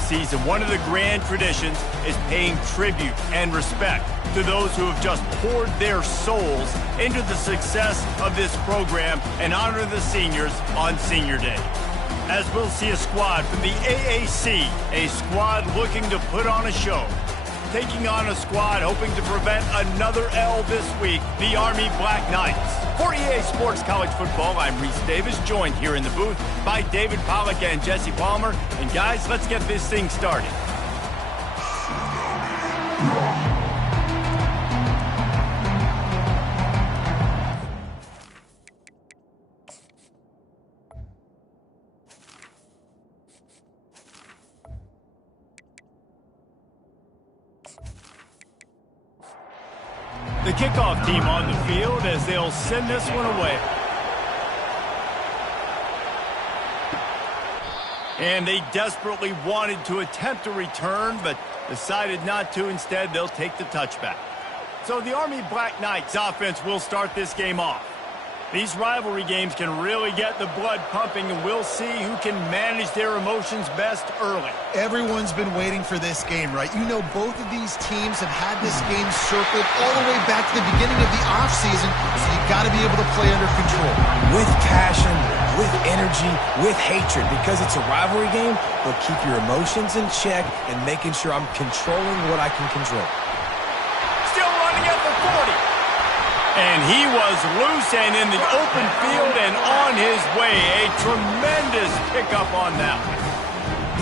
season, one of the grand traditions is paying tribute and respect to those who have just poured their souls into the success of this program and honor the seniors on Senior Day. As we'll see a squad from the AAC, a squad looking to put on a show. Taking on a squad hoping to prevent another L this week, the Army Black Knights. For EA Sports College Football, I'm Reese Davis, joined here in the booth by David Pollack and Jesse Palmer. And guys, let's get this thing started. The kickoff team on the field as they'll send this one away. And they desperately wanted to attempt a return, but decided not to. Instead, they'll take the touchback. So the Army Black Knights offense will start this game off. These rivalry games can really get the blood pumping, and we'll see who can manage their emotions best early. Everyone's been waiting for this game, right? You know, both of these teams have had this game circled all the way back to the beginning of the offseason, so you got to be able to play under control. With passion, with energy, with hatred, because it's a rivalry game, but keep your emotions in check and making sure I'm controlling what I can control. Still running at the 40. And he was loose and in the open field and on his way. A tremendous pickup on that one.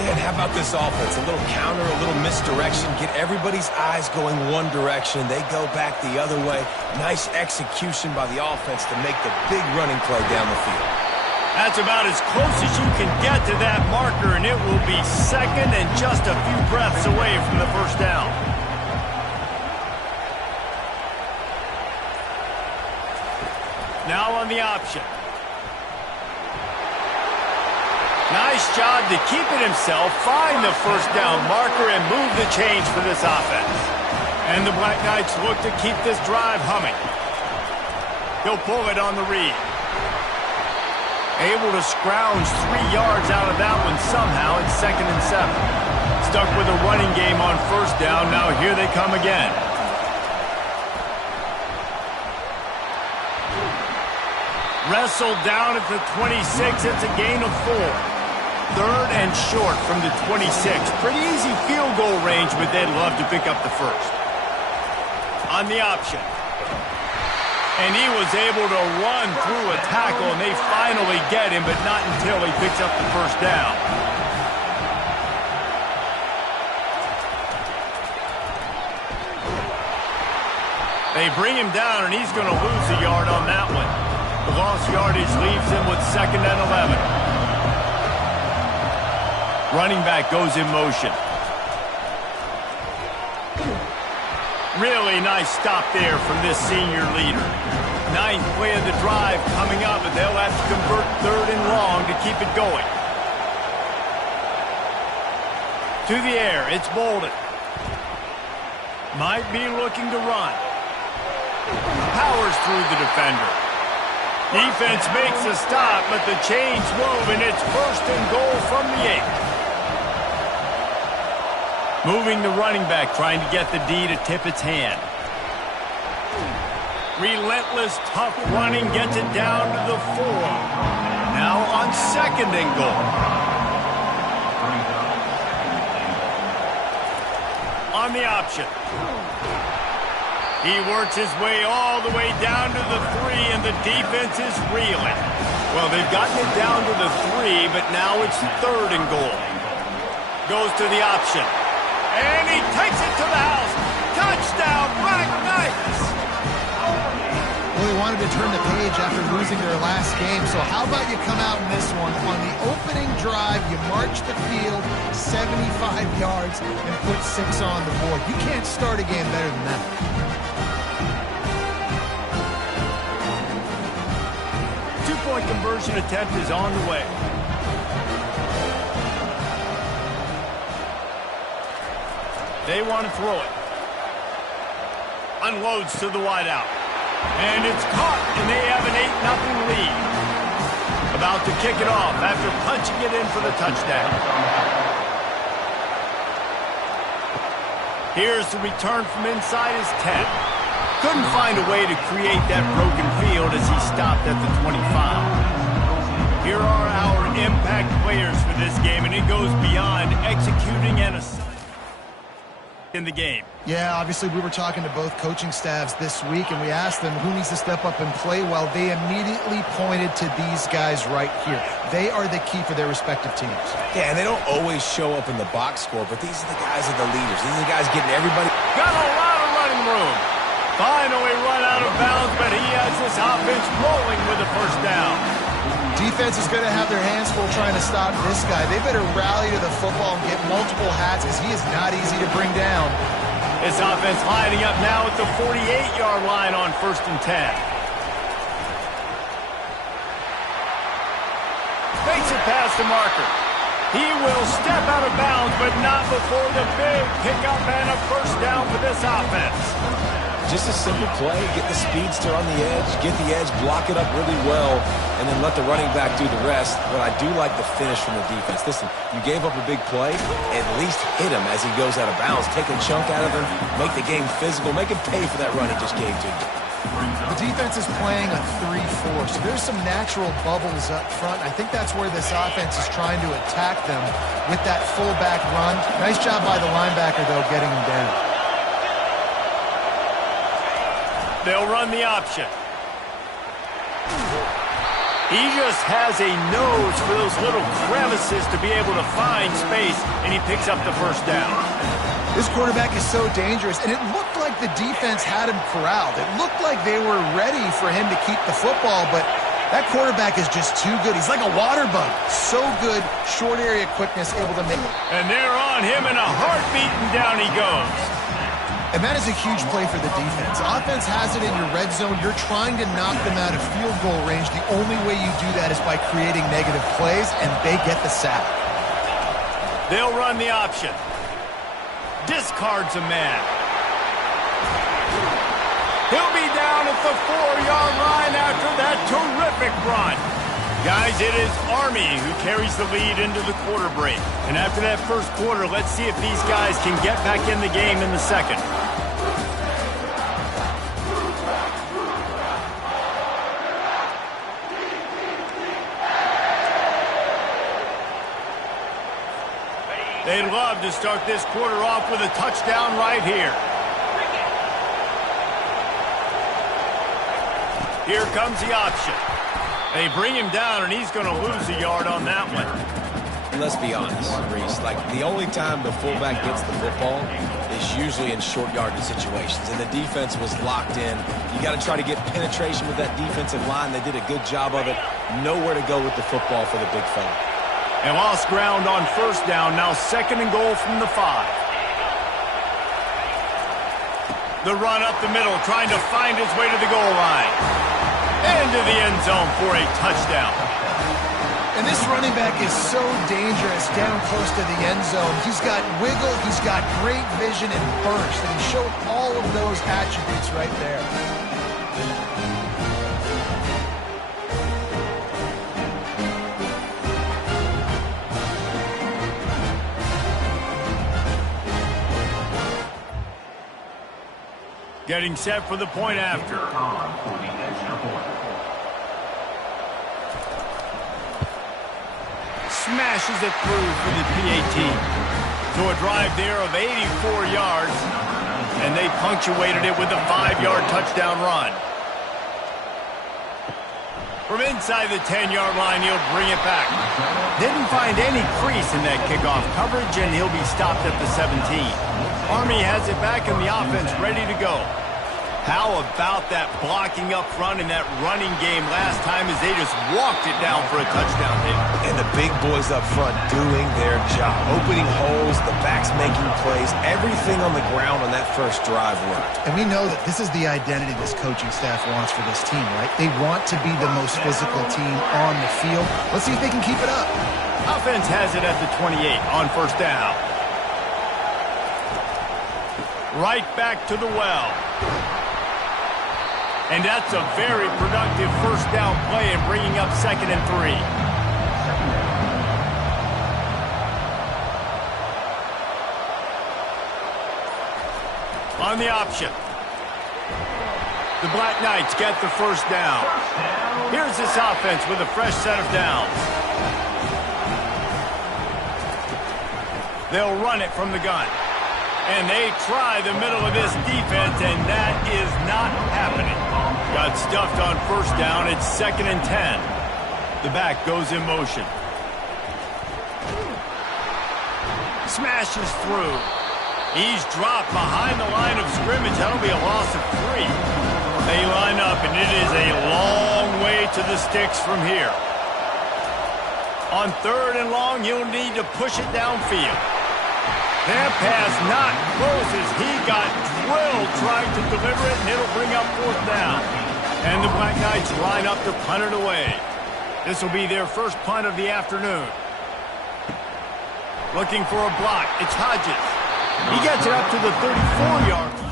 Man, how about this offense? A little counter, a little misdirection. Get everybody's eyes going one direction. They go back the other way. Nice execution by the offense to make the big running play down the field. That's about as close as you can get to that marker, and it will be second and just a few breaths away from the first down. Now on the option. Nice job to keep it himself, find the first down marker, and move the chains for this offense. And the Black Knights look to keep this drive humming. He'll pull it on the read. Able to scrounge 3 yards out of that one somehow. It's 2nd and 7. Stuck with a running game on first down. Now here they come again. Wrestled down at the 26. It's a gain of 4. 3rd and short from the 26. Pretty easy field goal range, but they'd love to pick up the first. On the option. And he was able to run through a tackle, and they finally get him, but not until he picks up the first down. They bring him down, and he's going to lose a yard on that one. The lost yardage leaves him with 2nd and 11. Running back goes in motion. Really nice stop there from this senior leader. 9th play of the drive coming up, but they'll have to convert 3rd and long to keep it going. To the air, it's Bolden. Might be looking to run. Powers through the defender. Defense makes a stop, but the chains move, and it's 1st and goal from the 8. Moving the running back, trying to get the D to tip its hand. Relentless, tough running gets it down to the 4. Now on 2nd and goal. On the option. He works his way all the way down to the 3, and the defense is reeling. Well, they've gotten it down to the 3, but now it's 3rd and goal. Goes to the option. And he takes it to the house. Touchdown, Black Knights! Well, they wanted to turn the page after losing their last game, so how about you come out in this one? On the opening drive, you march the field 75 yards and put 6 on the board. You can't start a game better than that. Two-point conversion attempt is on the way. They want to throw it. Unloads to the wideout. And it's caught, and they have an 8-0 lead. About to kick it off after punching it in for the touchdown. Here's the return from inside his 10. Couldn't find a way to create that broken field as he stopped at the 25. Here are our impact players for this game, and it goes beyond executing and assigning in the game. Yeah, obviously we were talking to both coaching staffs this week, and we asked them who needs to step up and play well. They immediately pointed to these guys right here. They are the key for their respective teams. Yeah, and they don't always show up in the box score, but these are the guys that are the leaders. These are the guys getting everybody. Got a lot of running room. Finally run out of bounds, but he has this offense rolling with a first down. Defense is going to have their hands full trying to stop this guy. They better rally to the football and get multiple hats because he is not easy to bring down. This offense lining up now at the 48-yard line on 1st and 10. Fakes it past the marker. He will step out of bounds, but not before the big pickup and a first down for this offense. Just a simple play, get the speedster on the edge, get the edge, block it up really well, and then let the running back do the rest. But I do like the finish from the defense. Listen, you gave up a big play, at least hit him as he goes out of bounds. Take a chunk out of him, make the game physical, make him pay for that run he just gave to you. The defense is playing a 3-4, so there's some natural bubbles up front. I think that's where this offense is trying to attack them with that fullback run. Nice job by the linebacker, though, getting him down. They'll run the option. He just has a nose for those little crevices to be able to find space, and he picks up the first down. This quarterback is so dangerous, and it looked like the defense had him corralled. It looked like they were ready for him to keep the football, but that quarterback is just too good. He's like a water bug. So good, short area quickness, able to make it. And they're on him in a heartbeat, and down he goes. And that is a huge play for the defense. Offense has it in your red zone. You're trying to knock them out of field goal range. The only way you do that is by creating negative plays, and they get the sack. They'll run the option. Discards a man. He'll be down at the 4-yard line after that terrific run. Guys, it is Army who carries the lead into the quarter break. And after that first quarter, let's see if these guys can get back in the game in the second. They'd love to start this quarter off with a touchdown right here. Here comes the option. They bring him down, and he's going to lose a yard on that one. Let's be honest, Reese. Like, the only time the fullback gets the football is usually in short yardage situations, and the defense was locked in. You got to try to get penetration with that defensive line. They did a good job of it. Nowhere to go with the football for the big fella. And lost ground on first down. Now 2nd and goal from the 5. The run up the middle, trying to find his way to the goal line. Into the end zone for a touchdown. And this running back is so dangerous down close to the end zone. He's got wiggle, he's got great vision and burst, and he showed all of those attributes right there. Getting set for the point after. Smashes it through for the PAT. So a drive there of 84 yards, and they punctuated it with a 5-yard touchdown run. From inside the 10-yard line, he'll bring it back. Didn't find any crease in that kickoff coverage, and he'll be stopped at the 17. Army has it back in the offense, ready to go. How about that blocking up front and that running game last time as they just walked it down for a touchdown hit? And the big boys up front doing their job. Opening holes, the backs making plays, everything on the ground on that first drive worked. And we know that this is the identity this coaching staff wants for this team, right? They want to be the most physical team on the field. Let's see if they can keep it up. Offense has it at the 28 on first down. Right back to the well. And that's a very productive first down play and bringing up 2nd and 3. On the option. The Black Knights get the first down. Here's this offense with a fresh set of downs. They'll run it from the gun. And they try the middle of this defense, and that is not happening. Got stuffed on first down. It's 2nd and 10. The back goes in motion. Smashes through. He's dropped behind the line of scrimmage. That'll be a loss of 3. They line up, and it is a long way to the sticks from here. On 3rd and long, he'll need to push it downfield. That pass not close as he got drilled trying to deliver it, and it'll bring up 4th down. And the Black Knights line up to punt it away. This will be their first punt of the afternoon. Looking for a block. It's Hodges. He gets it up to the 34-yard line.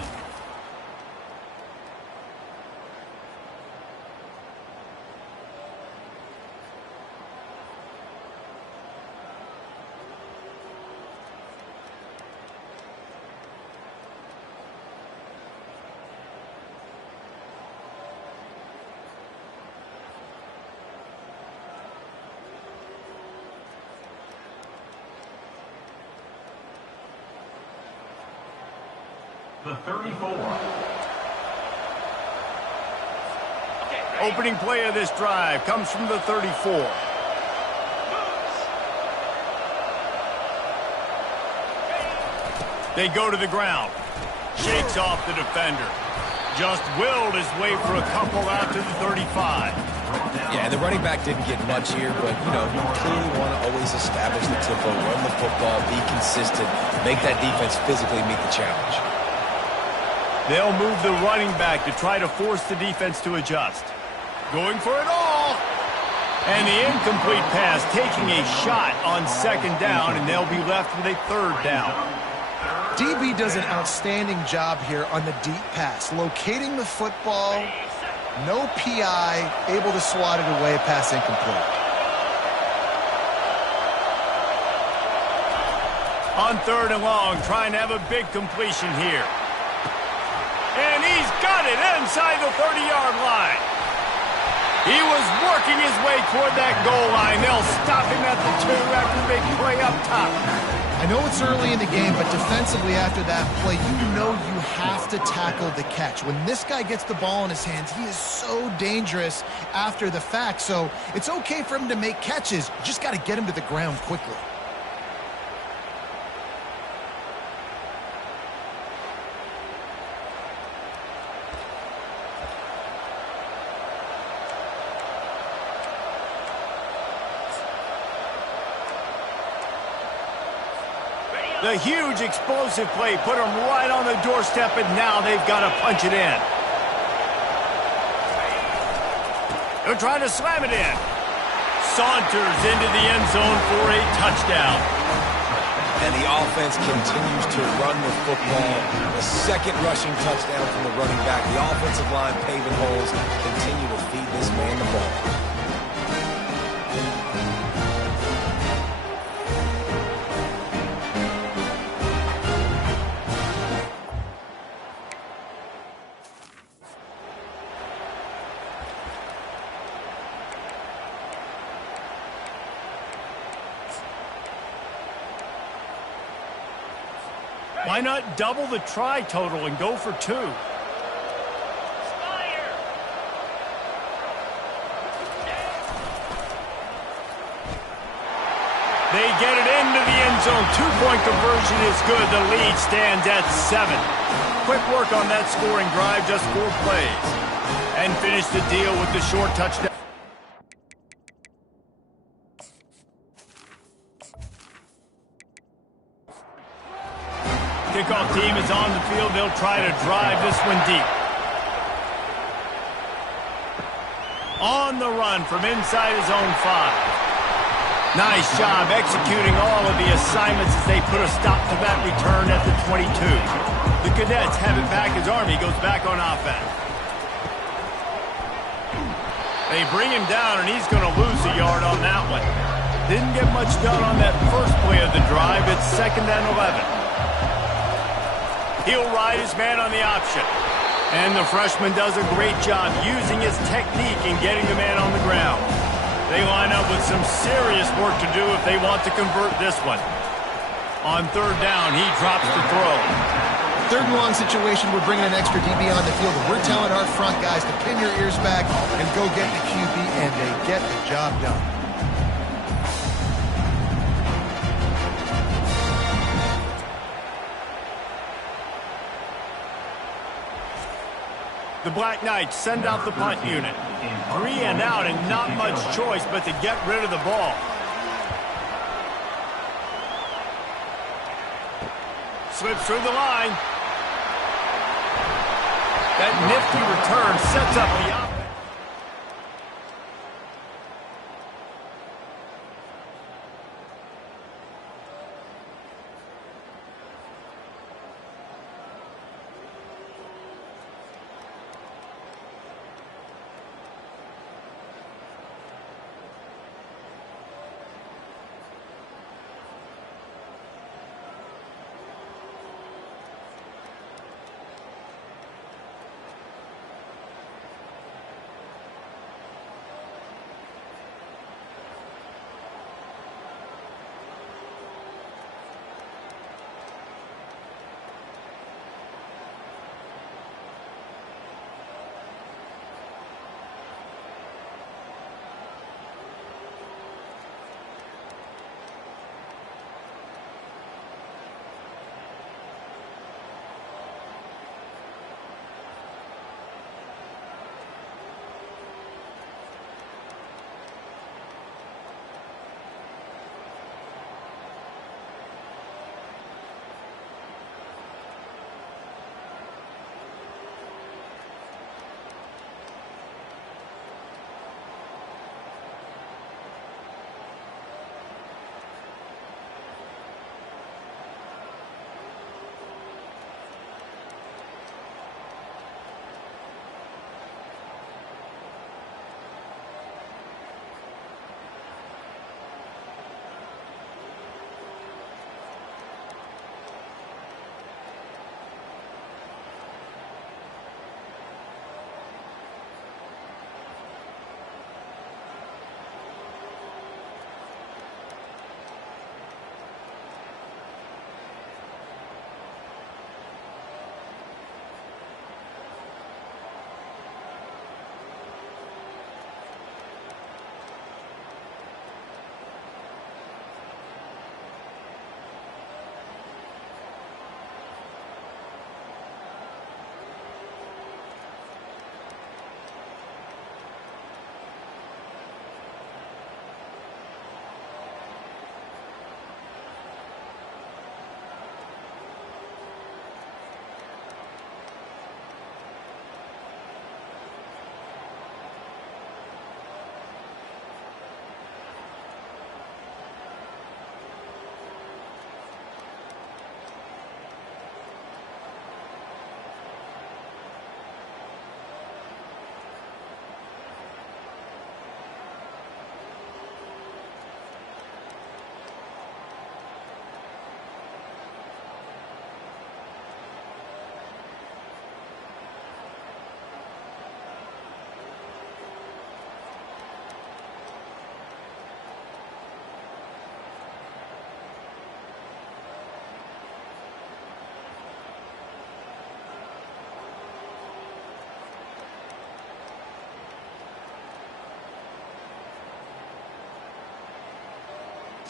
The 34. Opening play of this drive comes from the 34. They go to the ground. Shakes off the defender. Just willed his way for a couple out to the 35. Yeah, the running back didn't get much here, but, you know, you clearly want to always establish the tempo, run the football, be consistent, make that defense physically meet the challenge. They'll move the running back to try to force the defense to adjust. Going for it all. And the incomplete pass taking a shot on 2nd down, and they'll be left with a 3rd down. DB does an outstanding job here on the deep pass, locating the football, no PI, able to swat it away, pass incomplete. On 3rd and long, trying to have a big completion here. And he's got it inside the 30-yard line. He was working his way toward that goal line. They'll stop him at the 2 after the big play up top. I know it's early in the game, but defensively after that play, you know you have to tackle the catch. When this guy gets the ball in his hands, he is so dangerous after the fact. So it's okay for him to make catches. You just got to get him to the ground quickly. The huge explosive play put them right on the doorstep, and now they've got to punch it in. They're trying to slam it in. Saunters into the end zone for a touchdown. And the offense continues to run the football. The 2nd rushing touchdown from the running back. The offensive line paving holes. Continue to feed this man the ball. Why not double the try total and go for 2? They get it into the end zone. 2-point conversion is good. The lead stands at 7. Quick work on that scoring drive, just 4 plays. And finish the deal with the short touchdown. Kickoff team is on the field. They'll try to drive this one deep. On the run from inside his own 5. Nice job executing all of the assignments as they put a stop to that return at the 22. The Cadets have it back as Army goes back on offense. They bring him down, and he's going to lose a yard on that one. Didn't get much done on that first play of the drive. It's 2nd and 11. He'll ride his man on the option. And the freshman does a great job using his technique in getting the man on the ground. They line up with some serious work to do if they want to convert this one. On third down, he drops the throw. Third and long situation, we're bringing an extra DB on the field. We're telling our front guys to pin your ears back and go get the QB, and they get the job done. The Black Knights send out the punt unit. 3 and out, and not much choice but to get rid of the ball. Slips through the line. That nifty return sets up the offense.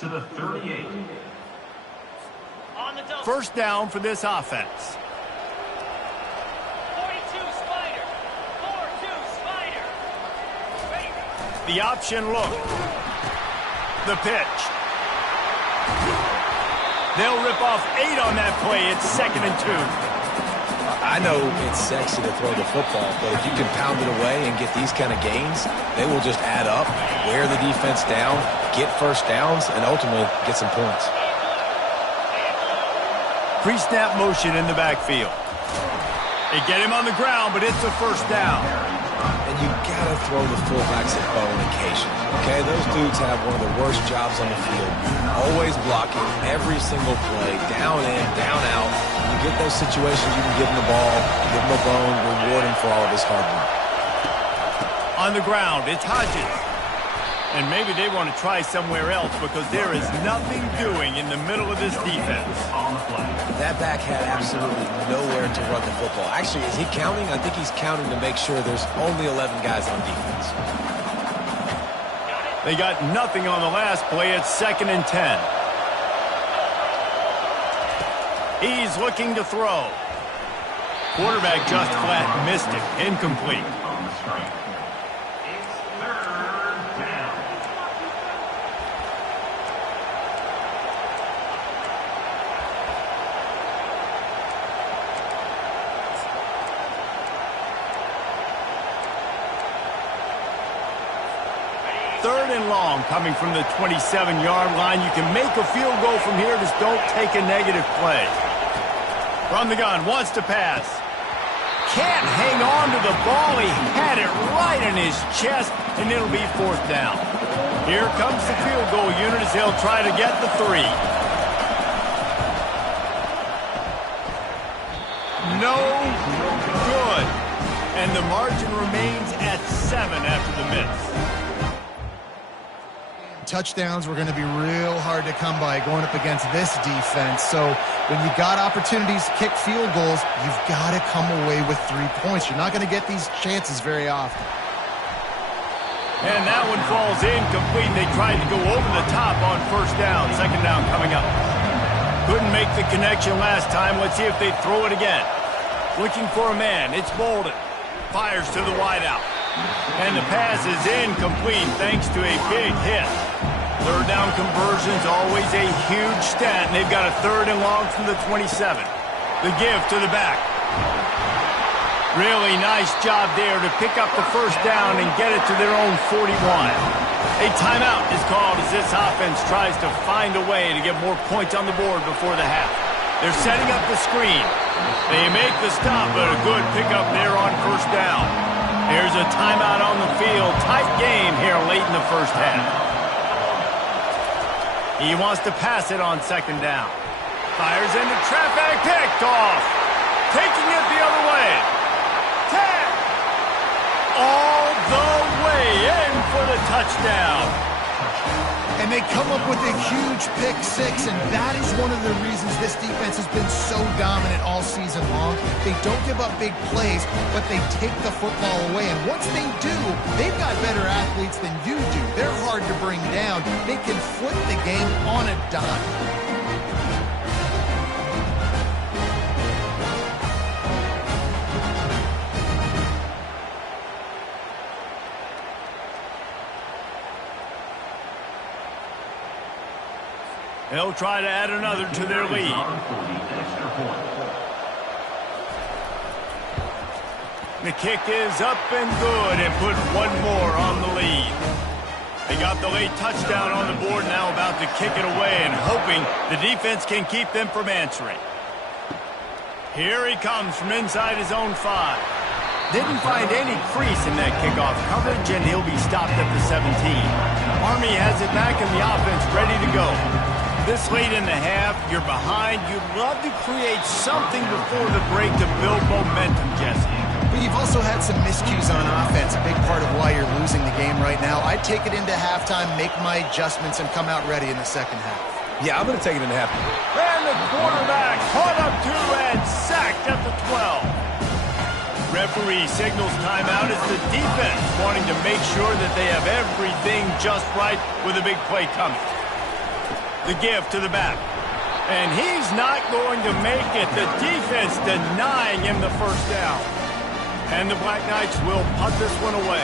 To the 38. First down for this offense. 42 Spider. 4-2 Spider. Ready. The option look. The pitch. They'll rip off 8 on that play. It's 2nd and 2. I know it's sexy to throw the football, but if you can pound it away and get these kind of gains, they will just add up, wear the defense down, get first downs, and ultimately get some points. Pre-snap motion in the backfield. They get him on the ground, but it's a first down. And you got to throw the fullbacks at bone occasionally, okay? Those dudes have one of the worst jobs on the field. Always blocking every single play, down in, down out. You get those situations, you can give him the ball, give him a bone, reward him for all of his hard work. On the ground, it's Hodges. And maybe they want to try somewhere else because there is nothing doing in the middle of this defense. That back had absolutely nowhere to run the football. Actually, is he counting? I think he's counting to make sure there's only 11 guys on defense. They got nothing on the last play. It's 2nd and 10. He's looking to throw. Quarterback just flat missed it. Incomplete. Third and long coming from the 27-yard line. You can make a field goal from here. Just don't take a negative play. From the gun, wants to pass. Can't hang on to the ball. He had it right in his chest, and it'll be 4th down. Here comes the field goal unit as they'll try to get the 3. No good. And the margin remains at 7 after the miss. Touchdowns were going to be real hard to come by going up against this defense. So when you got opportunities to kick field goals, you've got to come away with 3 points. You're not going to get these chances very often. And that one falls incomplete. They tried to go over the top on 1st down. 2nd down coming up. Couldn't make the connection last time. Let's see if they throw it again. Looking for a man. It's Bolden. Fires to the wideout. And the pass is incomplete thanks to a big hit. 3rd down conversion's always a huge stat, and they've got a 3rd and long from the 27. The give to the back. Really nice job there to pick up the 1st down and get it to their own 41. A timeout is called as this offense tries to find a way to get more points on the board before the half. They're setting up the screen. They make the stop, but a good pickup there on 1st down. Here's a timeout on the field. Tight game here late in the 1st half. He wants to pass it on 2nd down. Fires into traffic, picked off. Taking it the other way. 10. All the way in for the touchdown. And they come up with a huge pick 6, and that is one of the reasons this defense has been so dominant all season long. They don't give up big plays, but they take the football away. And once they do, they've got better athletes than you do. They're hard to bring down. They can flip the game on a dime. They'll try to add another to their lead. The kick is up and good and put one more on the lead. They got the late touchdown on the board, now about to kick it away and hoping the defense can keep them from answering. Here he comes from inside his own 5. Didn't find any crease in that kickoff coverage, and he'll be stopped at the 17. Army has it back and the offense ready to go. This late in the half, you're behind. You'd love to create something before the break to build momentum, Jesse. But you've also had some miscues on offense, a big part of why you're losing the game right now. I'd take it into halftime, make my adjustments, and come out ready in the 2nd half. Yeah, I'm going to take it into halftime. And the quarterback caught up to and sacked at the 12. Referee signals timeout as the defense wanting to make sure that they have everything just right with a big play coming. The give to the back. And he's not going to make it. The defense denying him the 1st down. And the Black Knights will punt this one away.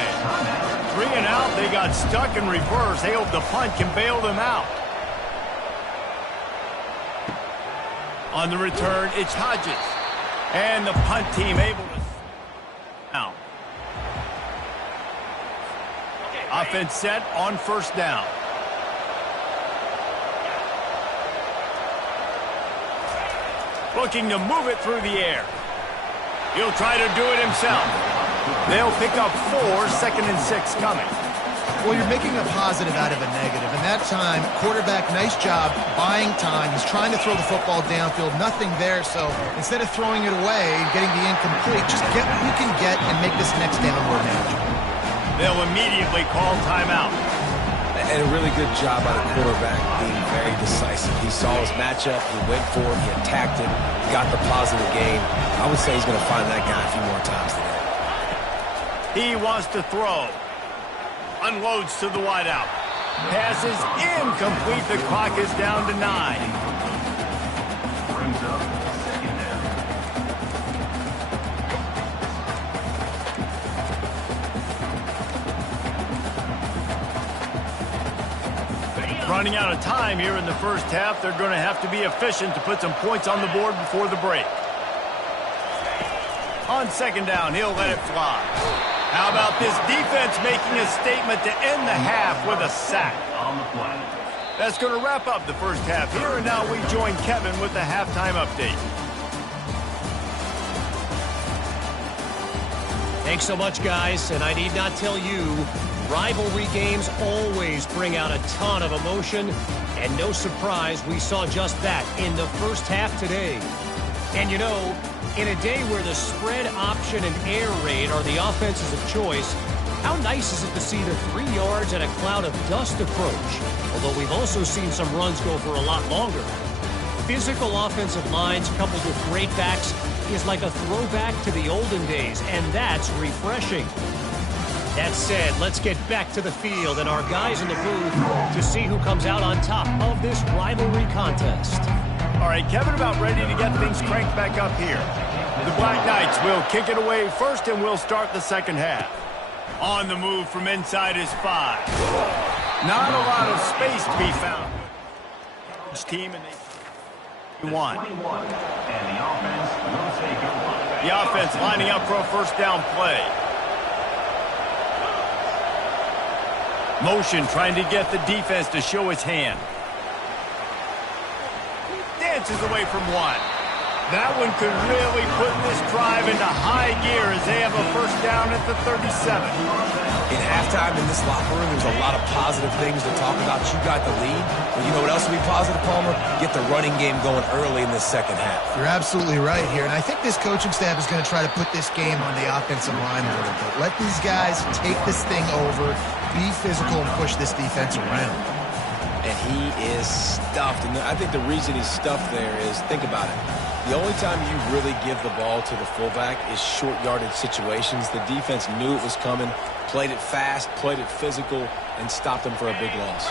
3 and out, they got stuck in reverse. They hope the punt can bail them out. On the return, it's Hodges. And the punt team able to now. Offense set on 1st down. Looking to move it through the air. He'll try to do it himself. They'll pick up 4, 2nd and 6 coming. Well, you're making a positive out of a negative. And that time, quarterback, nice job buying time. He's trying to throw the football downfield. Nothing there. So instead of throwing it away and getting the incomplete, just get what you can get and make this next down more manageable. They'll immediately call timeout. And a really good job by the quarterback being very decisive. He saw his matchup, he went for it, he attacked it, got the positive gain. I would say he's going to find that guy a few more times today. He wants to throw. Unloads to the wideout. Passes incomplete. The clock is down to 9. Brings up second down. Running out of time here in the first half. They're going to have to be efficient to put some points on the board before the break. On second down, he'll let it fly. How about this defense making a statement to end the half with a sack? On the play. That's going to wrap up the first half here, and now we join Kevin with the halftime update. Thanks so much, guys, and I need not tell you, rivalry games always bring out a ton of emotion, and no surprise we saw just that in the first half today. And you know, in a day where the spread option and air raid are the offenses of choice, how nice is it to see the 3 yards and a cloud of dust approach? Although we've also seen some runs go for a lot longer. Physical offensive lines coupled with great backs is like a throwback to the olden days, and that's refreshing. That said, let's get back to the field and our guys in the booth to see who comes out on top of this rivalry contest. All right, Kevin, about ready to get things cranked back up here. The Black Knights will kick it away first, and we'll start the second half. On the move from inside is 5. Not a lot of space to be found. Each team and they won. 21, and the offense will take over. The offense lining up for a first down play. Motion trying to get the defense to show its hand. Dances away from one. That one could really put this drive into high gear as they have a first down at the 37. In halftime in this locker room, there's a lot of positive things to talk about. You got the lead. But you know what else will be positive, Palmer? Get the running game going early in this second half. You're absolutely right here, and I think this coaching staff is going to try to put this game on the offensive line a little bit. Let these guys take this thing over, be physical, and push this defense around. And he is stuffed. And I think the reason he's stuffed there is, think about it. The only time you really give the ball to the fullback is short yardage situations. The defense knew it was coming, played it fast, played it physical, and stopped him for a big loss.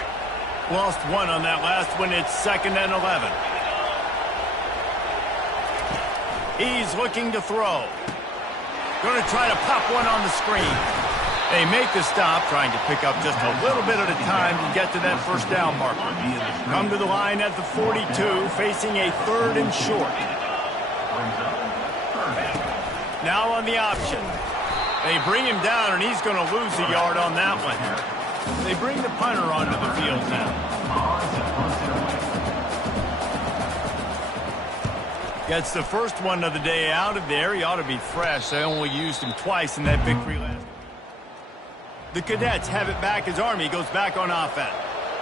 Lost one on that last one. It's 2nd and 11. He's looking to throw. Going to try to pop one on the screen. They make the stop, trying to pick up just a little bit at a time to get to that first down marker. Come to the line at the 42, facing a 3rd and short. Now on the option. They bring him down, and he's going to lose a yard on that one. They bring the punter onto the field now. Gets the first one of the day out of there. He ought to be fresh. They only used him twice in that victory last. The Cadets have it back as Army goes back on offense.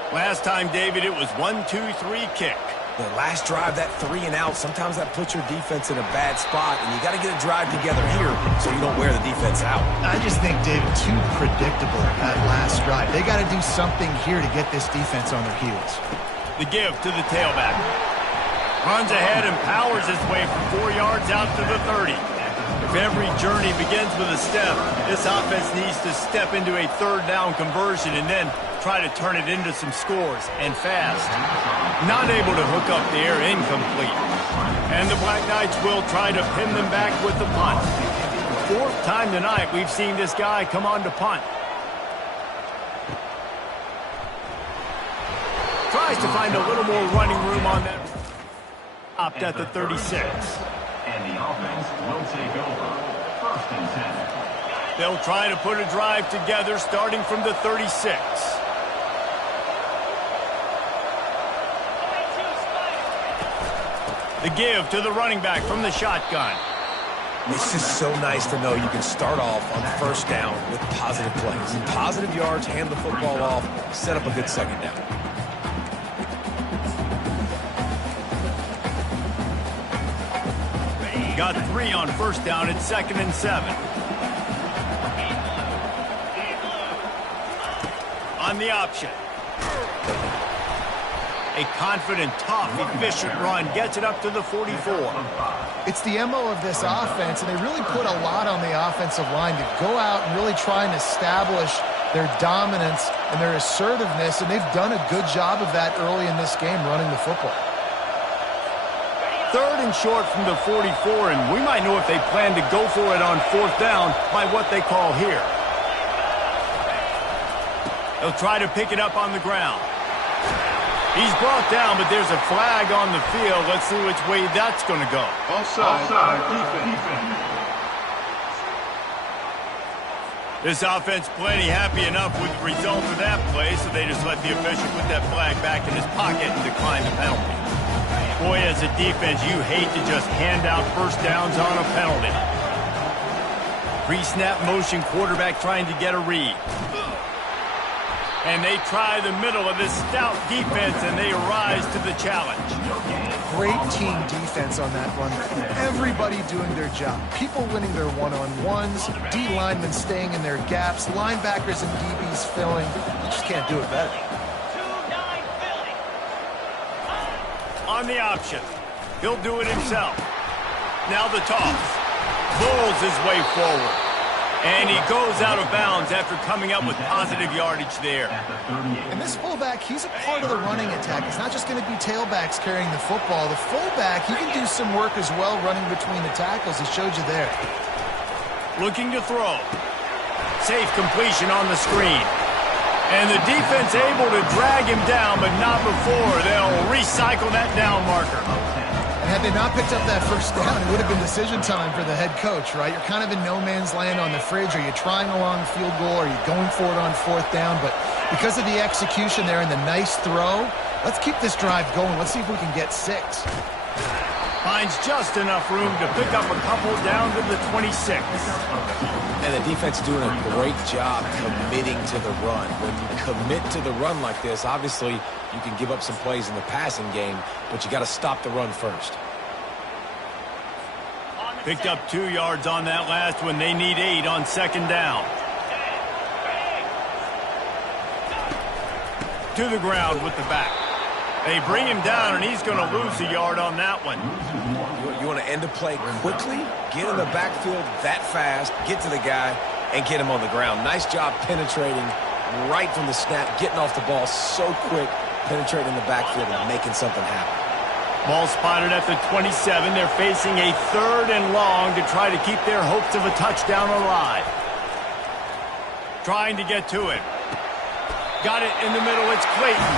Last time, David, it was 1-2-3 kick. The last drive, that 3 and out, sometimes that puts your defense in a bad spot, and you got to get a drive together here so you don't wear the defense out. I just think, David, too predictable that last drive. They got to do something here to get this defense on their heels. The give to the tailback. Runs ahead and powers his way for 4 yards out to the 30. If every journey begins with a step, this offense needs to step into a 3rd down conversion and then try to turn it into some scores, and fast. Not able to hook up there, incomplete. And the Black Knights will try to pin them back with the punt. 4th time tonight we've seen this guy come on to punt. Tries to find a little more running room on that. Stopped at the 36. And the offense will take over. 1st and 10. They'll try to put a drive together starting from the 36. The give to the running back from the shotgun. It's just so nice to know you can start off on first down with positive plays. Positive yards, hand the football off, set up a good second down. Got 3 on first down. It's 2nd and 7. On the option. A confident, tough, efficient run gets it up to the 44. It's the MO of this offense, and they really put a lot on the offensive line to go out and really try and establish their dominance and their assertiveness, and they've done a good job of that early in this game running the football. 3rd and short from the 44, and we might know if they plan to go for it on 4th down by what they call here. They'll try to pick it up on the ground. He's brought down, but there's a flag on the field. Let's see which way that's going to go. Offside. Defense. This offense plenty happy enough with the result of that play, so they just let the official put that flag back in his pocket and decline the penalty. Boy, as a defense, you hate to just hand out first downs on a penalty. Pre-snap motion, quarterback trying to get a read. And they try the middle of this stout defense, and they rise to the challenge. Great team defense on that run. Everybody doing their job. People winning their one-on-ones, D linemen staying in their gaps, linebackers and DBs filling. You just can't do it better. On the option. He'll do it himself. Now the toss. Bulls his way forward. And he goes out of bounds after coming up with positive yardage there. And this fullback, he's a part of the running attack. It's not just going to be tailbacks carrying the football. The fullback, he can do some work as well running between the tackles. He showed you there. Looking to throw. Safe completion on the screen. And the defense able to drag him down, but not before. They'll recycle that down marker. And had they not picked up that first down, it would have been decision time for the head coach, right? You're kind of in no man's land on the fridge. Are you trying a long field goal? Are you going for it on 4th down? But because of the execution there and the nice throw, let's keep this drive going. Let's see if we can get 6. Finds just enough room to pick up a couple down to the 26. And the defense doing a great job committing to the run. When you commit to the run like this, obviously you can give up some plays in the passing game, but you got to stop the run first. Picked up 2 yards on that last one. They need 8 on 2nd down. To the ground with the back. They bring him down, and he's going to lose a yard on that one. You want to end a play quickly, get in the backfield that fast, get to the guy, and get him on the ground. Nice job penetrating right from the snap, getting off the ball so quick, penetrating the backfield and making something happen. Ball spotted at the 27. They're facing a 3rd and long to try to keep their hopes of a touchdown alive. Trying to get to it. Got it in the middle. It's Clayton.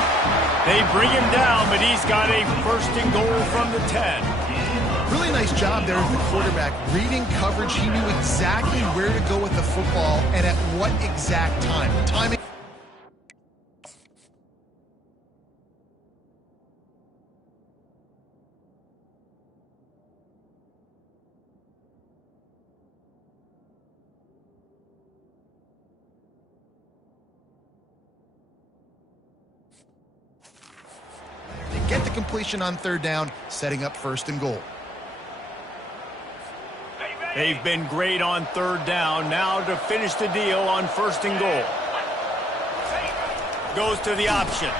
They bring him down, but he's got a 1st and goal from the 10. Really nice job there with the quarterback. Reading coverage, he knew exactly where to go with the football and at what exact time. Timing. Get the completion on 3rd down, setting up 1st and goal. They've been great on 3rd down. Now to finish the deal on 1st and goal. Goes to the option.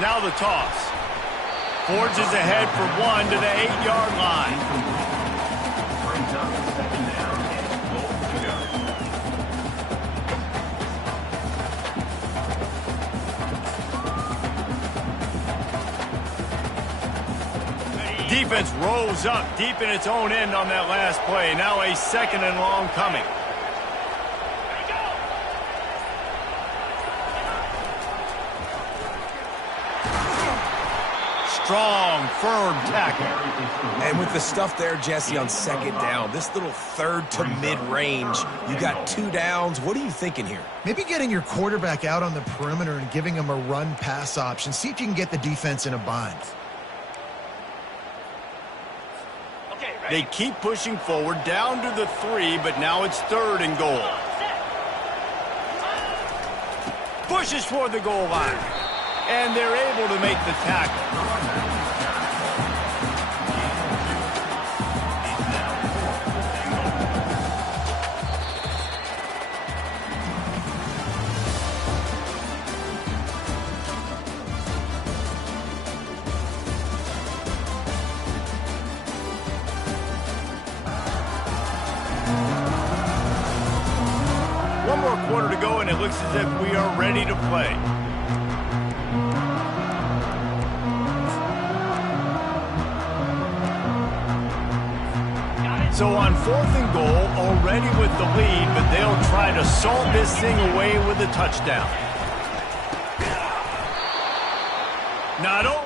Now the toss. Forges ahead for 1 to the 8-yard line. Defense rolls up deep in its own end on that last play. Now a 2nd and long coming. Strong, firm tackle. And with the stuff there, Jesse, on 2nd down, this little 3rd to mid-range, you got 2 downs. What are you thinking here? Maybe getting your quarterback out on the perimeter and giving him a run-pass option. See if you can get the defense in a bind. They keep pushing forward down to the 3, but now it's 3rd and goal. Pushes toward the goal line, and they're able to make the tackle. One more quarter to go, and it looks as if we are ready to play. So on 4th and goal, already with the lead, but they'll try to salt this thing away with a touchdown. Not only...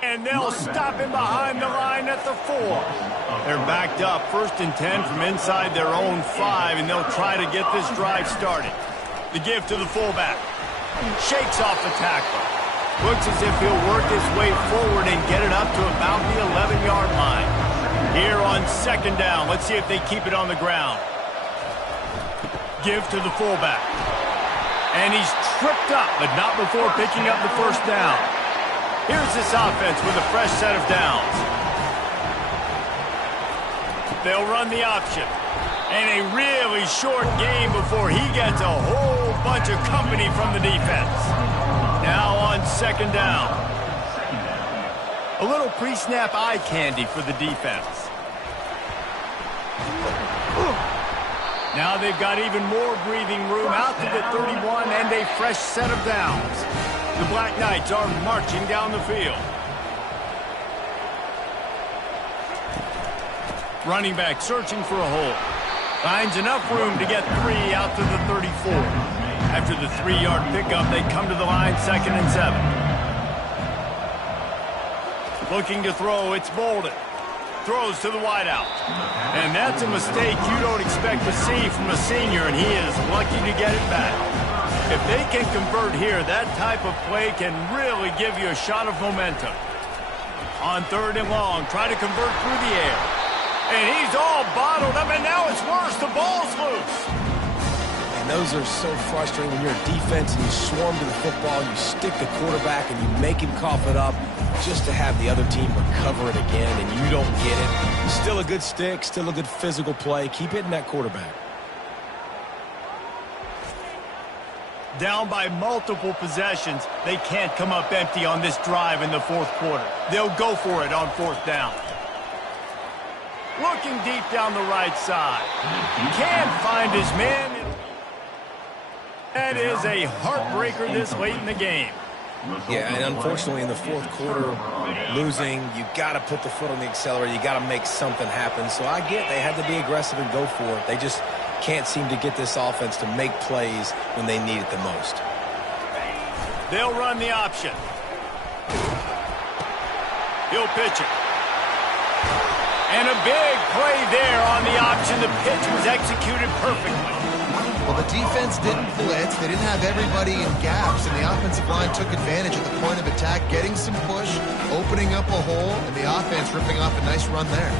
And they'll stop him behind the line at the 4. They're backed up, 1st and 10 from inside their own 5, and they'll try to get this drive started. The give to the fullback. Shakes off the tackle. Looks as if he'll work his way forward and get it up to about the 11-yard line. Here on 2nd down, let's see if they keep it on the ground. Give to the fullback. And he's tripped up, but not before picking up the 1st down. Here's this offense with a fresh set of downs. They'll run the option. And a really short game before he gets a whole bunch of company from the defense. Now on 2nd down. A little pre-snap eye candy for the defense. Now they've got even more breathing room out to the 31 and a fresh set of downs. The Black Knights are marching down the field. Running back searching for a hole. Finds enough room to get 3 out to the 34. After the 3-yard pickup, they come to the line 2nd and 7. Looking to throw, it's Bolden. Throws to the wideout. And that's a mistake you don't expect to see from a senior, and he is lucky to get it back. If they can convert here, that type of play can really give you a shot of momentum. On 3rd and long, try to convert through the air. And he's all bottled up, and now it's worse. The ball's loose. And those are so frustrating when you're a defense and you swarm to the football, you stick the quarterback, and you make him cough it up just to have the other team recover it again, and you don't get it. Still a good stick, still a good physical play. Keep hitting that quarterback. Down by multiple possessions, they can't come up empty on this drive in the 4th quarter. They'll go for it on 4th down. Looking deep down the right side. Can't find his man. That is a heartbreaker this late in the game. Yeah, and unfortunately in the 4th quarter, losing, you got to put the foot on the accelerator. You got to make something happen. So I get they had to be aggressive and go for it. They just can't seem to get this offense to make plays when they need it the most. They'll run the option. He'll pitch it. And a big play there on the option. The pitch was executed perfectly. Well, the defense didn't blitz. They didn't have everybody in gaps, and the offensive line took advantage at the point of attack, getting some push, opening up a hole, and the offense ripping off a nice run there.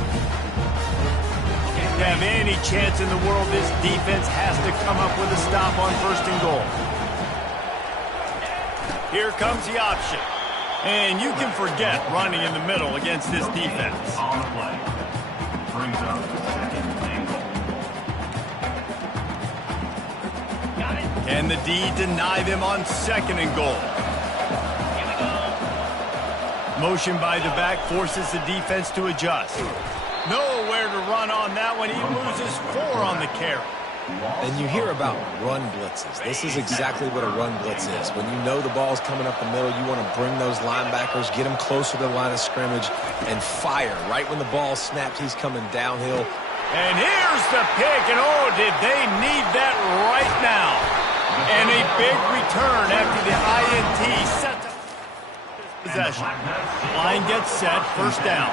To have any chance in the world, this defense has to come up with a stop on 1st and goal. Here comes the option. And you can forget running in the middle against this defense. On the play. Brings up 2nd and goal. Can the D deny them on 2nd and goal? Motion by the back forces the defense to adjust. Nowhere to run on that one. He loses 4 on the carry. And you hear about run blitzes. This is exactly what a run blitz is. When you know the ball's coming up the middle, you want to bring those linebackers, get them closer to the line of scrimmage, and fire. Right when the ball snaps, he's coming downhill. And here's the pick, and oh, did they need that right now. And a big return after the INT sets up possession. Line gets set, 1st down.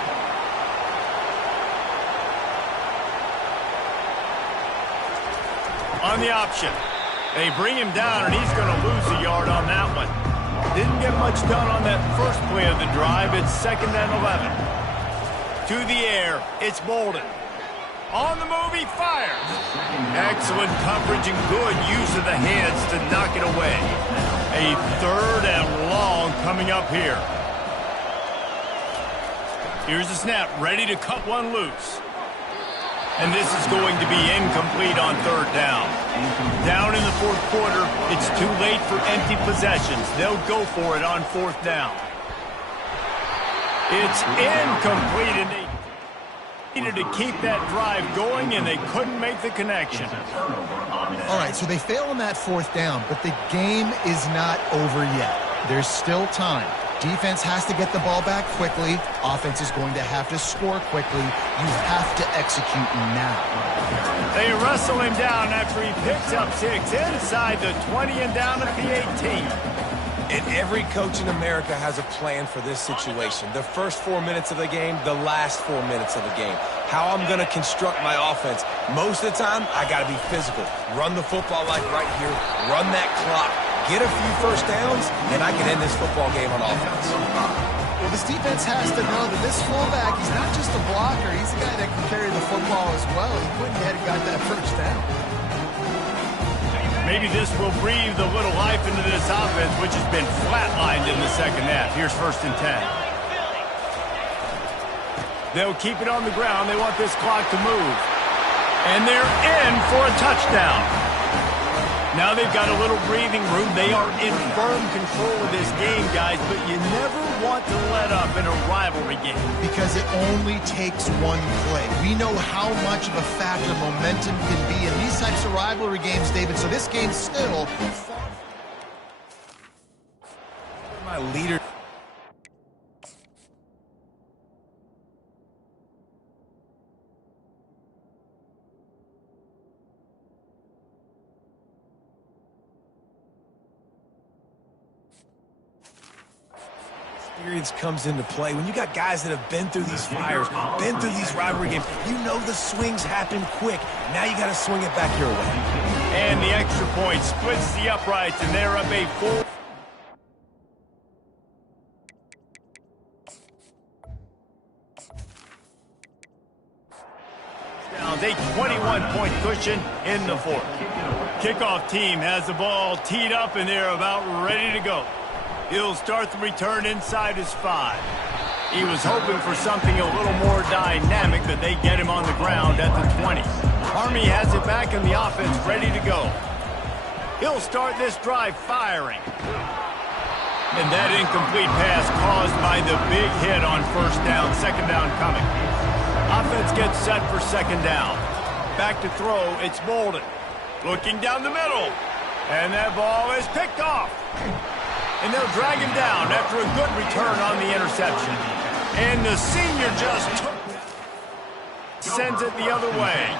On the option. They bring him down, and he's going to lose a yard on that one. Didn't get much done on that first play of the drive. It's 2nd and 11. To the air, it's Bolden. On the move, he fires. Excellent coverage and good use of the hands to knock it away. A 3rd and long coming up here. Here's the snap, ready to cut one loose. And this is going to be incomplete on 3rd down. Down in the 4th quarter, it's too late for empty possessions. They'll go for it on 4th down. It's incomplete, and they needed to keep that drive going, and they couldn't make the connection. All right, so they fail on that 4th down, but the game is not over yet. There's still time. Defense has to get the ball back quickly. Offense is going to have to score quickly. You have to execute now. They wrestle him down after he picks up 6 inside the 20 and down at the 18. And every coach in America has a plan for this situation. The first 4 minutes of the game, the last 4 minutes of the game. How I'm going to construct my offense. Most of the time, I got to be physical. Run the football like right here. Run that clock. Get a few first downs, and I can end this football game on offense. Well, this defense has to know that this fullback, he's not just a blocker. He's a guy that can carry the football as well. He went ahead and got that first down. Maybe this will breathe a little life into this offense, which has been flatlined in the second half. Here's 1st and 10. They'll keep it on the ground. They want this clock to move. And they're in for a touchdown. Now they've got a little breathing room. They are in firm control of this game, guys, but you never want to let up in a rivalry game. Because it only takes one play. We know how much of a factor momentum can be in these types of rivalry games, David, so this game's still far. My leader. Experience comes into play. When you got guys that have been through these fires, been through these rivalry games, you know the swings happen quick. Now you got to swing it back your way. And the extra point splits the uprights, and they're up a 4. A 21-point cushion in the 4th. Kickoff team has the ball teed up, and they're about ready to go. He'll start the return inside his 5. He was hoping for something a little more dynamic, but they get him on the ground at the 20. Army has it back in the offense, ready to go. He'll start this drive firing. And that incomplete pass caused by the big hit on 1st down, 2nd down coming. Offense gets set for 2nd down. Back to throw, it's Bolden. Looking down the middle. And that ball is picked off. And they'll drag him down after a good return on the interception. And the senior just sends it the other way.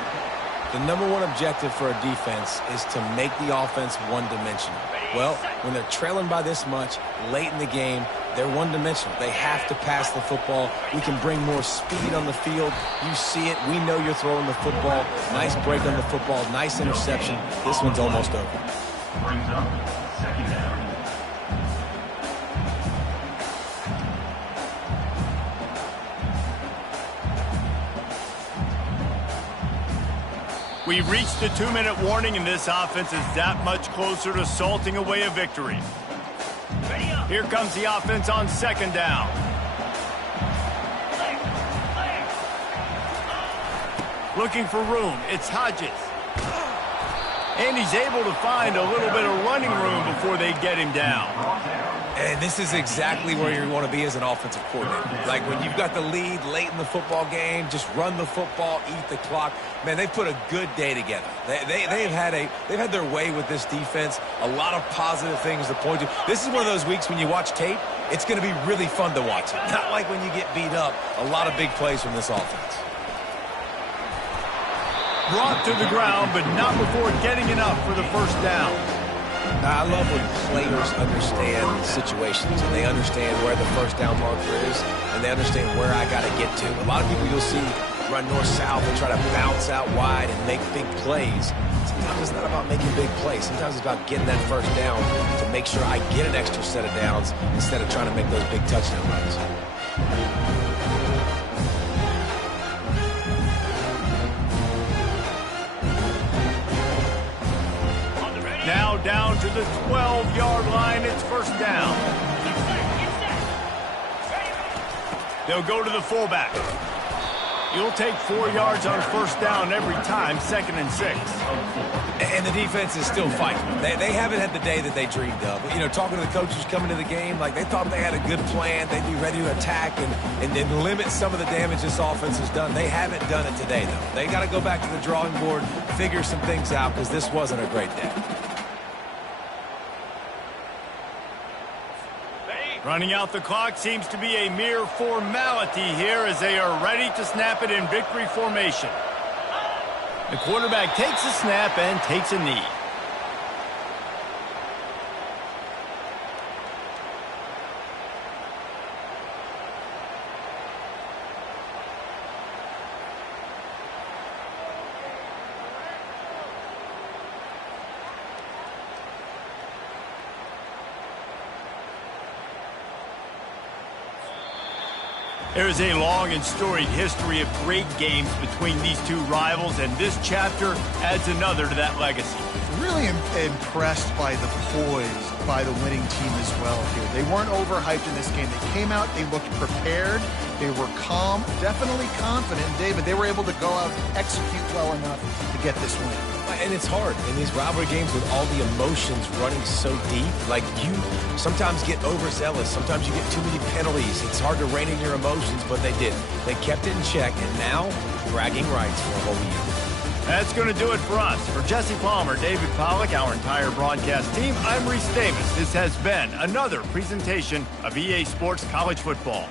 The #1 objective for a defense is to make the offense one-dimensional. Well, when they're trailing by this much late in the game, they're one-dimensional. They have to pass the football. We can bring more speed on the field. You see it. We know you're throwing the football. Nice break on the football. Nice interception. This one's almost over. Brings up 2nd down. We've reached the 2-minute warning, and this offense is that much closer to salting away a victory. Here comes the offense on 2nd down. Looking for room. It's Hodges. And he's able to find a little bit of running room before they get him down. And this is exactly where you want to be as an offensive coordinator. Like when you've got the lead late in the football game, just run the football, eat the clock. Man, they've put a good day together. They've had their way with this defense. A lot of positive things to point to. This is one of those weeks when you watch tape, it's going to be really fun to watch it. Not like when you get beat up. A lot of big plays from this offense. Brought to the ground, but not before getting enough for the 1st down. I love when players understand situations and they understand where the 1st down marker is and they understand where I got to get to. A lot of people you'll see run north-south and try to bounce out wide and make big plays. Sometimes it's not about making big plays. Sometimes it's about getting that 1st down to make sure I get an extra set of downs instead of trying to make those big touchdown runs. the 12-yard line. It's first down. They'll go to the fullback. You'll take 4 yards on first down every time, 2nd and 6. And the defense is still fighting. They haven't had the day that they dreamed of. You know, talking to the coaches coming to the game, like they thought they had a good plan. They'd be ready to attack and then limit some of the damage this offense has done. They haven't done it today, though. They got to go back to the drawing board, figure some things out, because this wasn't a great day. Running out the clock seems to be a mere formality here as they are ready to snap it in victory formation. The quarterback takes a snap and takes a knee. There is a long and storied history of great games between these two rivals, and this chapter adds another to that legacy. Really impressed by the poise by the winning team as well here. They weren't overhyped in this game. They came out, they looked prepared, they were calm, definitely confident. David, they were able to go out and execute well enough to get this win. And it's hard in these rivalry games with all the emotions running so deep. Like, you sometimes get overzealous. Sometimes you get too many penalties. It's hard to rein in your emotions, but they did. They kept it in check, and now bragging rights for a whole year. That's going to do it for us. For Jesse Palmer, David Pollack, our entire broadcast team, I'm Reese Davis. This has been another presentation of EA Sports College Football.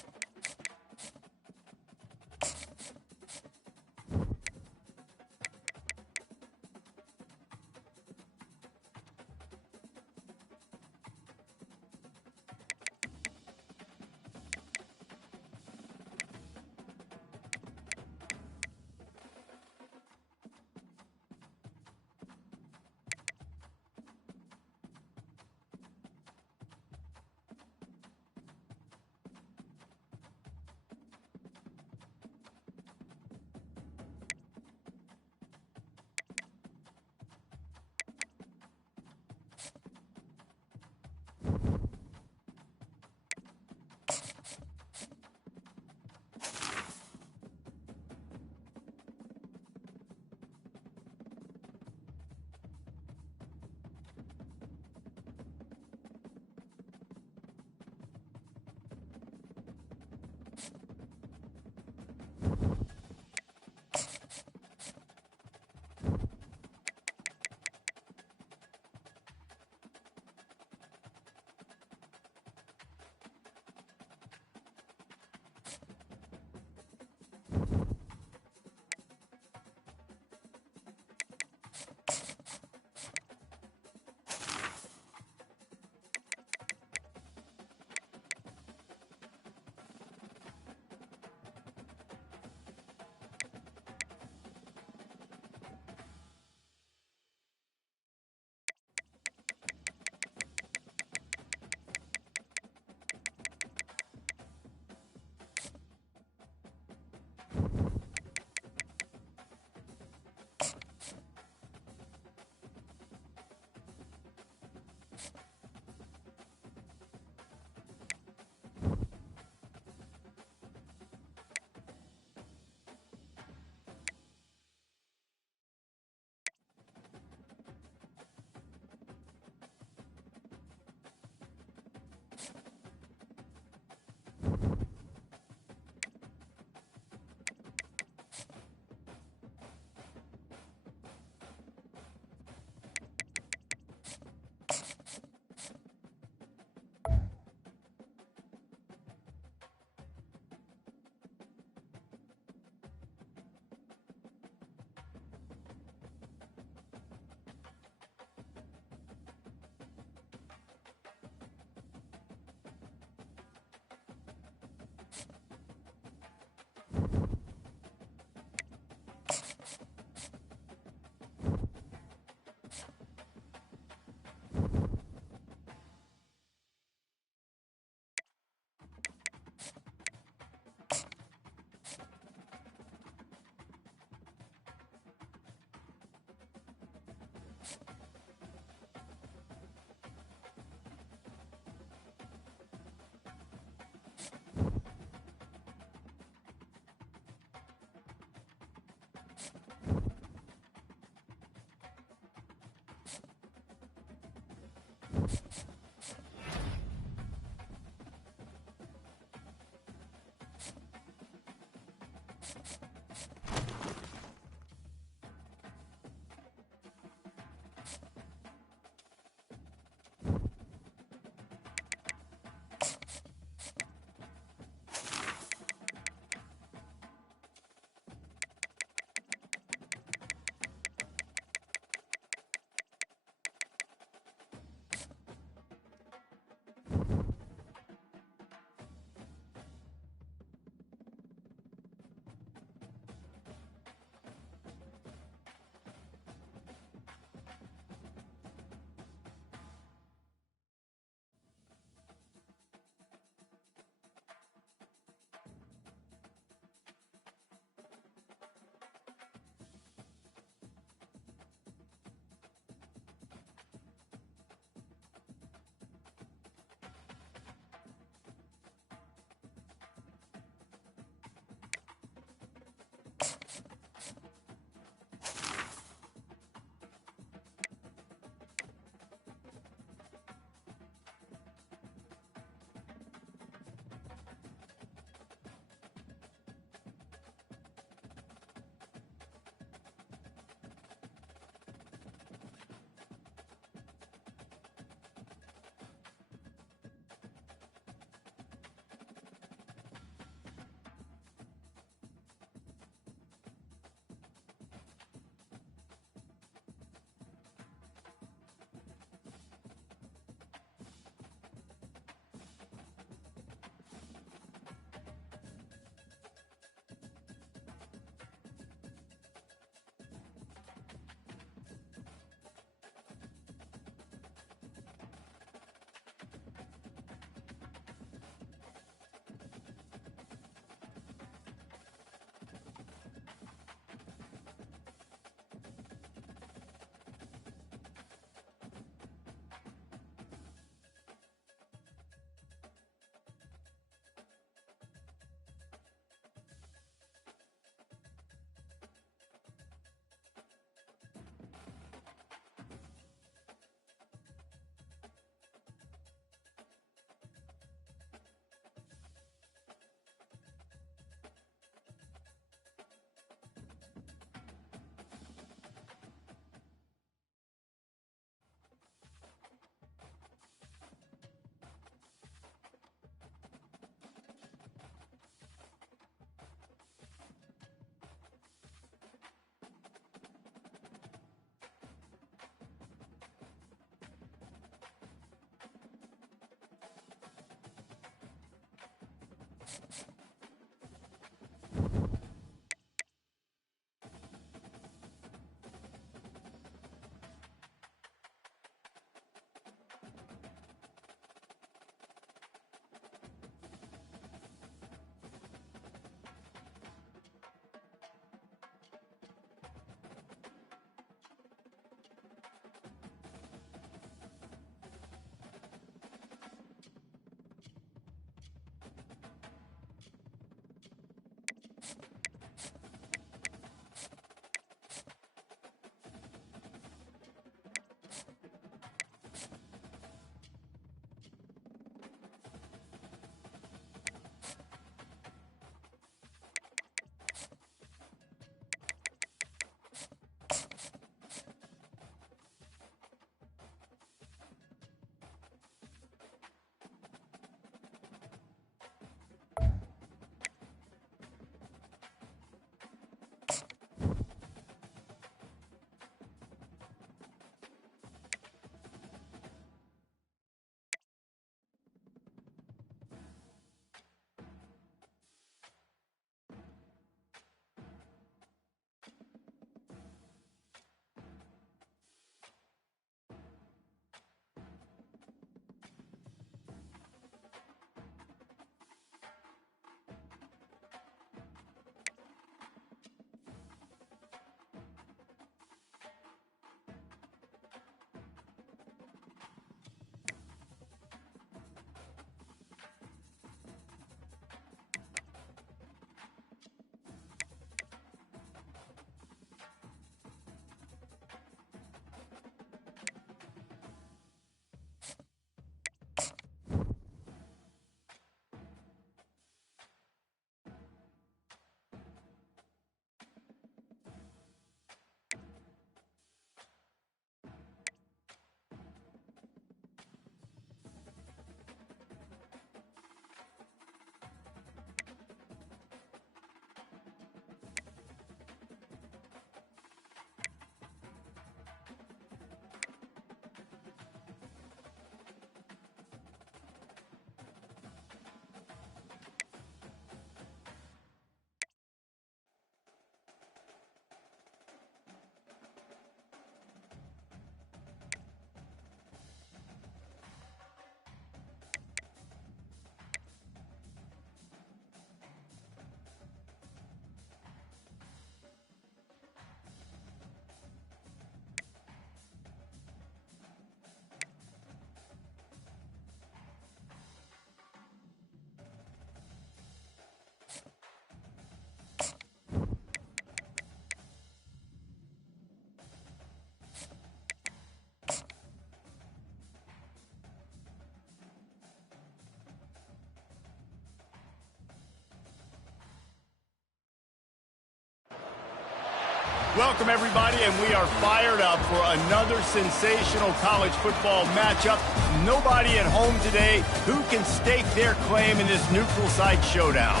Welcome, everybody, and we are fired up for another sensational college football matchup. Nobody at home today who can stake their claim in this neutral site showdown.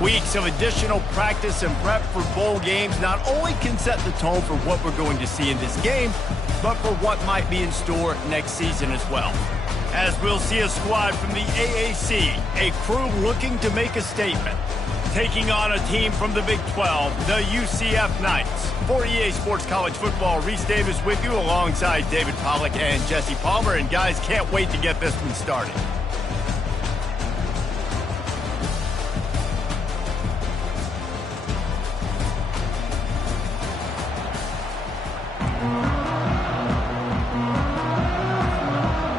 Weeks of additional practice and prep for bowl games not only can set the tone for what we're going to see in this game, but for what might be in store next season as well. As we'll see a squad from the AAC, a crew looking to make a statement, taking on a team from the Big 12, the UCF Knights. For EA Sports College Football, Reese Davis with you alongside David Pollack and Jesse Palmer. And guys, can't wait to get this one started.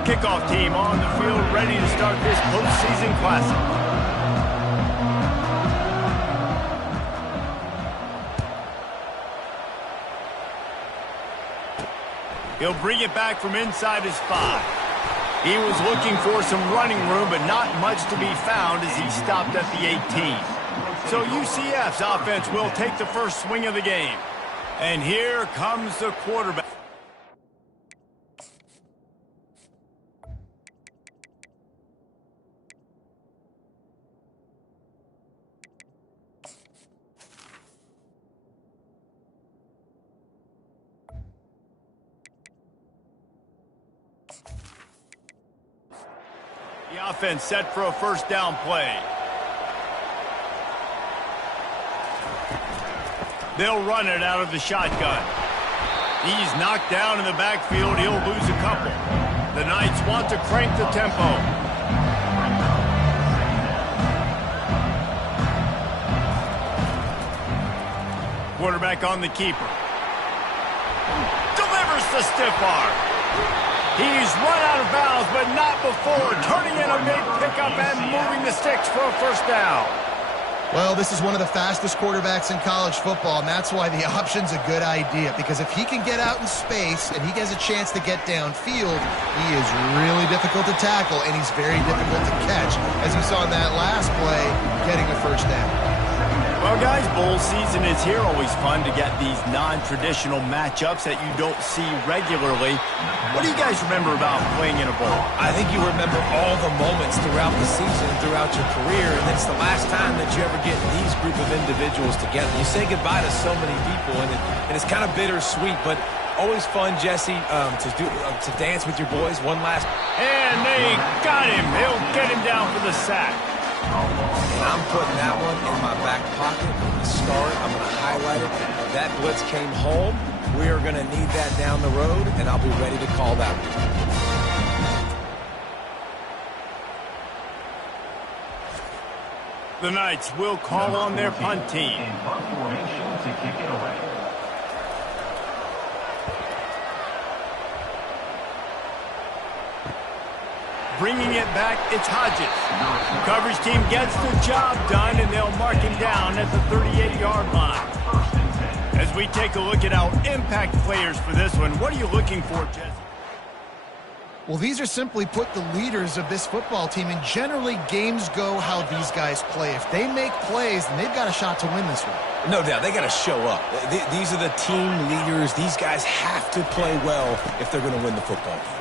Kickoff team on the field, ready to start this postseason classic. He'll bring it back from inside his 5. He was looking for some running room, but not much to be found as he stopped at the 18. So UCF's offense will take the first swing of the game. And here comes the quarterback. The offense set for a first down play. They'll run it out of the shotgun. He's knocked down in the backfield. He'll lose a couple. The Knights want to crank the tempo. Quarterback on the keeper. Delivers the stiff arm. He's run out of bounds, but not before turning in a big pickup and moving the sticks for a first down. Well, this is one of the fastest quarterbacks in college football, and that's why the option's a good idea, because if he can get out in space and he has a chance to get downfield, he is really difficult to tackle, and he's very difficult to catch, as you saw in that last play, getting a first down. Well, guys, bowl season is here. Always fun to get these non-traditional matchups that you don't see regularly. What do you guys remember about playing in a bowl? I think you remember all the moments throughout the season, throughout your career, and it's the last time that you ever get these group of individuals together. You say goodbye to so many people, and it's kind of bittersweet, but always fun, Jesse, to dance with your boys. One last. And they got him. They'll get him down for the sack. And I'm putting that one in my back pocket. I'm going to start. I'm going to highlight it. That blitz came home. We are going to need that down the road, and I'll be ready to call that one. The Knights will call on their punt team. In punt formation to kick it away. Bringing it back, it's Hodges. Coverage team gets the job done, and they'll mark him down at the 38-yard line. As we take a look at our impact players for this one, what are you looking for, Jesse? Well, these are simply put the leaders of this football team, and generally games go how these guys play. If they make plays, then they've got a shot to win this one. No doubt. They got to show up. These are the team leaders. These guys have to play well if they're going to win the football game.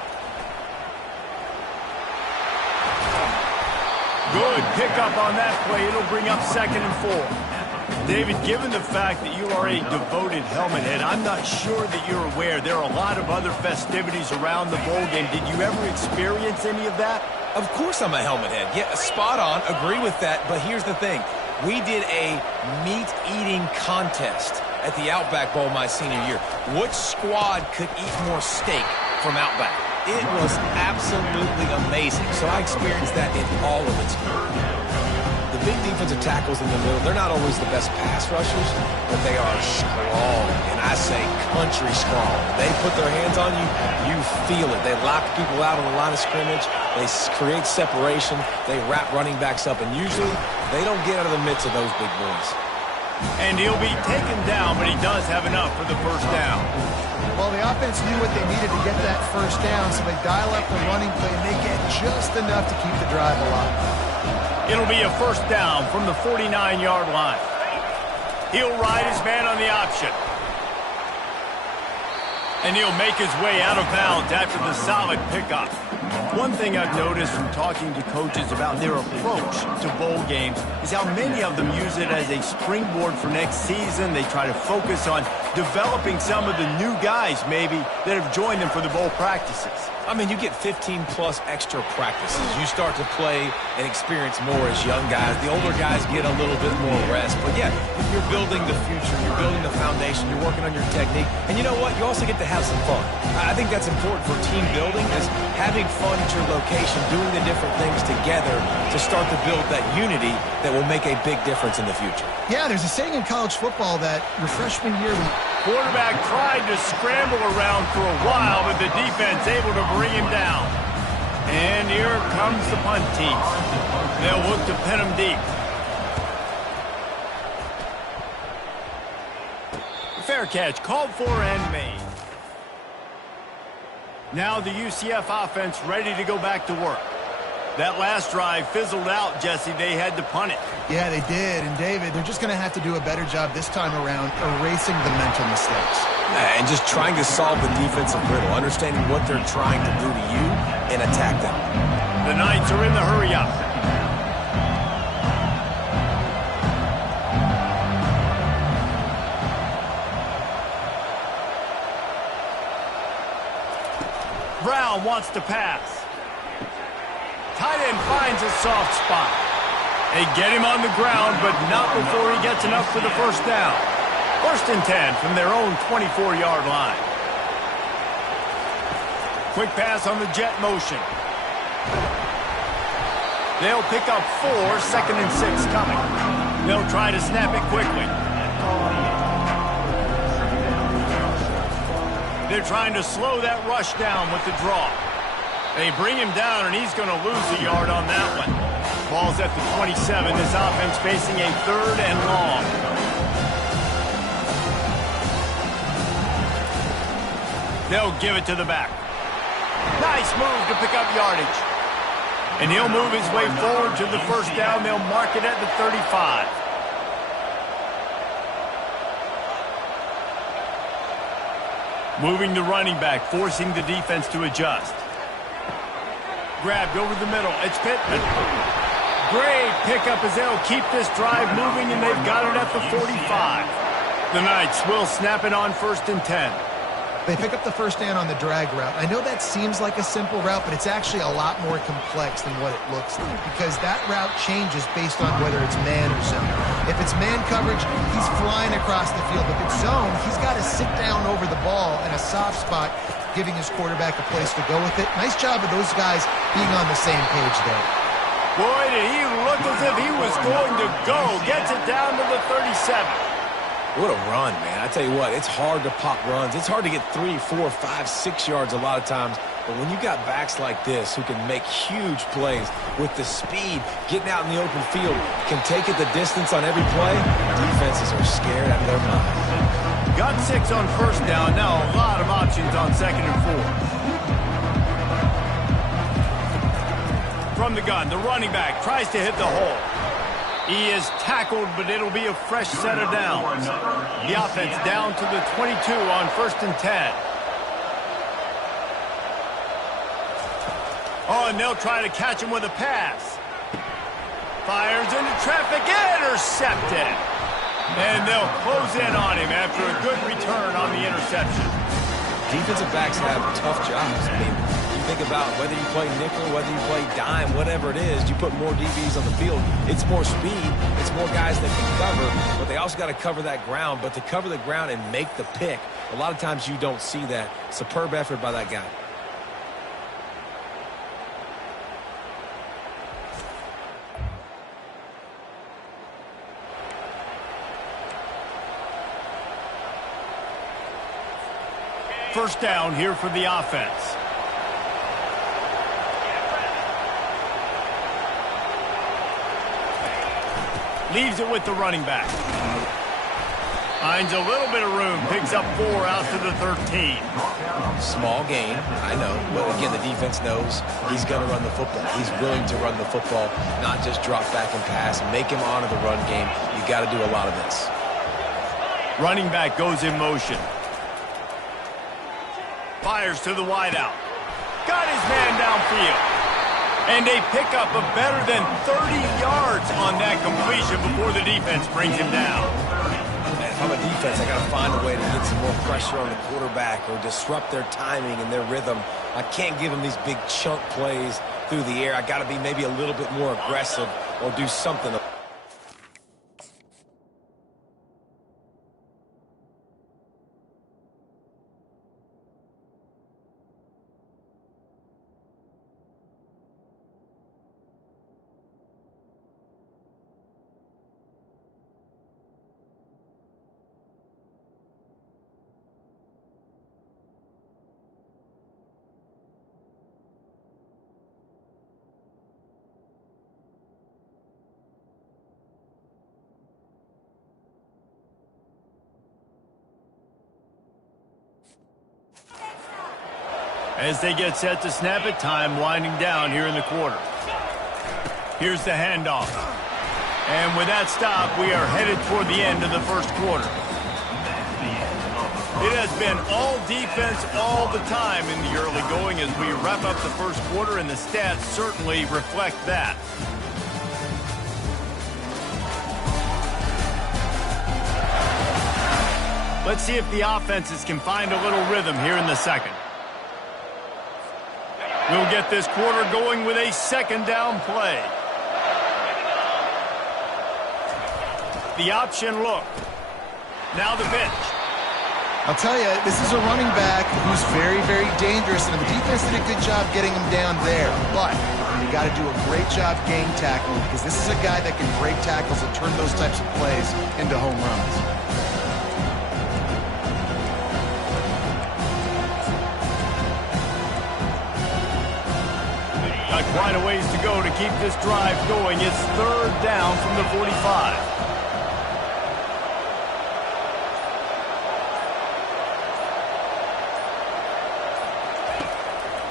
Good pickup on that play. It'll bring up 2nd and 4. David, given the fact that you are a devoted helmet head, I'm not sure that you're aware there are a lot of other festivities around the bowl game. Did you ever experience any of that? Of course I'm a helmet head. Yeah, spot on. Agree with that. But here's the thing. We did a meat-eating contest at the Outback Bowl my senior year. Which squad could eat more steak from Outback? It was absolutely amazing. So I experienced that in all of its glory. The big defensive tackles in the middle, they're not always the best pass rushers, but they are strong. And I say country strong. They put their hands on you, you feel it. They lock people out on the line of scrimmage. They create separation. They wrap running backs up. And usually they don't get out of the midst of those big boys. And he'll be taken down, but he does have enough for the first down. Well, the offense knew what they needed to get that first down, so they dial up the running play, and they get just enough to keep the drive alive. It'll be a first down from the 49-yard line. He'll ride his man on the option. And he'll make his way out of bounds after the solid pickup. One thing I've noticed from talking to coaches about their approach to bowl games is how many of them use it as a springboard for next season. They try to focus on developing some of the new guys, maybe, that have joined them for the bowl practices. I mean, you get 15-plus extra practices. You start to play and experience more as young guys. The older guys get a little bit more rest. But, yeah, you're building the future. You're building the foundation. You're working on your technique. And you know what? You also get to have some fun. I think that's important for team building, is having fun at your location, doing the different things together to start to build that unity that will make a big difference in the future. Yeah, there's a saying in college football that your freshman year... Quarterback tried to scramble around for a while, but the defense able to bring him down. And here comes the punt team. They'll look to pin him deep. Fair catch, called for and made. Now the UCF offense ready to go back to work. That last drive fizzled out, Jesse. They had to punt it. Yeah, they did. And, David, they're just going to have to do a better job this time around erasing the mental mistakes. And just trying to solve the defensive riddle, understanding what they're trying to do to you and attack them. The Knights are in the hurry-up. Brown wants to pass. Tight end finds a soft spot. They get him on the ground, but not before he gets enough for the first down. 1st and 10 from their own 24-yard line. Quick pass on the jet motion. They'll pick up 4, 2nd and 6 coming. They'll try to snap it quickly. They're trying to slow that rush down with the draw. They bring him down, and he's going to lose a yard on that one. Ball's at the 27. This offense facing a 3rd and long. They'll give it to the back. Nice move to pick up yardage. And he'll move his way forward to the first down. They'll mark it at the 35. Moving the running back, forcing the defense to adjust. Grabbed over the middle. It's Pittman. Great pickup as they'll keep this drive moving, and they've got it at the 45. The Knights will snap it on 1st and 10. They pick up the first down on the drag route. I know that seems like a simple route, but it's actually a lot more complex than what it looks like, because that route changes based on whether it's man or zone. If it's man coverage, he's flying across the field. If it's zone, he's got to sit down over the ball in a soft spot, giving his quarterback a place to go with it. Nice job of those guys being on the same page there. Boy, did he look as if he was going to go. Gets it down to the 37. What a run, man. I tell you what, it's hard to pop runs. It's hard to get 3, 4, 5, 6 yards a lot of times. But when you got backs like this who can make huge plays with the speed, getting out in the open field, can take it the distance on every play, defenses are scared out of their mind. Got 6 on 1st down. Now a lot of options on 2nd and 4. From the gun, the running back tries to hit the hole. He is tackled, but it'll be a fresh set of downs. The offense down to the 22 on 1st and 10. Oh, and they'll try to catch him with a pass. Fires into traffic, intercepted. And they'll close in on him after a good return on the interception. Defensive backs have tough jobs. I mean, you think about whether you play nickel, whether you play dime, whatever it is, you put more DBs on the field. It's more speed. It's more guys that can cover, but they also got to cover that ground. But to cover the ground and make the pick, a lot of times you don't see that. Superb effort by that guy. First down here for the offense. Leaves it with the running back. Finds a little bit of room. Picks up 4 out to the 13. Small gain, I know. But again, the defense knows he's going to run the football. He's willing to run the football, not just drop back and pass. Make him honor the run game. You got to do a lot of this. Running back goes in motion. Fires to the wideout. Got his man downfield. And a pickup of better than 30 yards on that completion before the defense brings him down. And if I'm a defense, I got to find a way to get some more pressure on the quarterback or disrupt their timing and their rhythm. I can't give them these big chunk plays through the air. I got to be maybe a little bit more aggressive or do something. As they get set to snap it, time winding down here in the quarter. Here's the handoff. And with that stop, we are headed toward the end of the first quarter. It has been all defense all the time in the early going as we wrap up the first quarter, and the stats certainly reflect that. Let's see if the offenses can find a little rhythm here in the second. We'll get this quarter going with a second down play. The option look. Now the pitch. I'll tell you, this is a running back who's very, very dangerous, and the defense did a good job getting him down there. But you got to do a great job game tackling because this is a guy that can break tackles and turn those types of plays into home runs. Got quite a ways to go to keep this drive going. It's third down from the 45.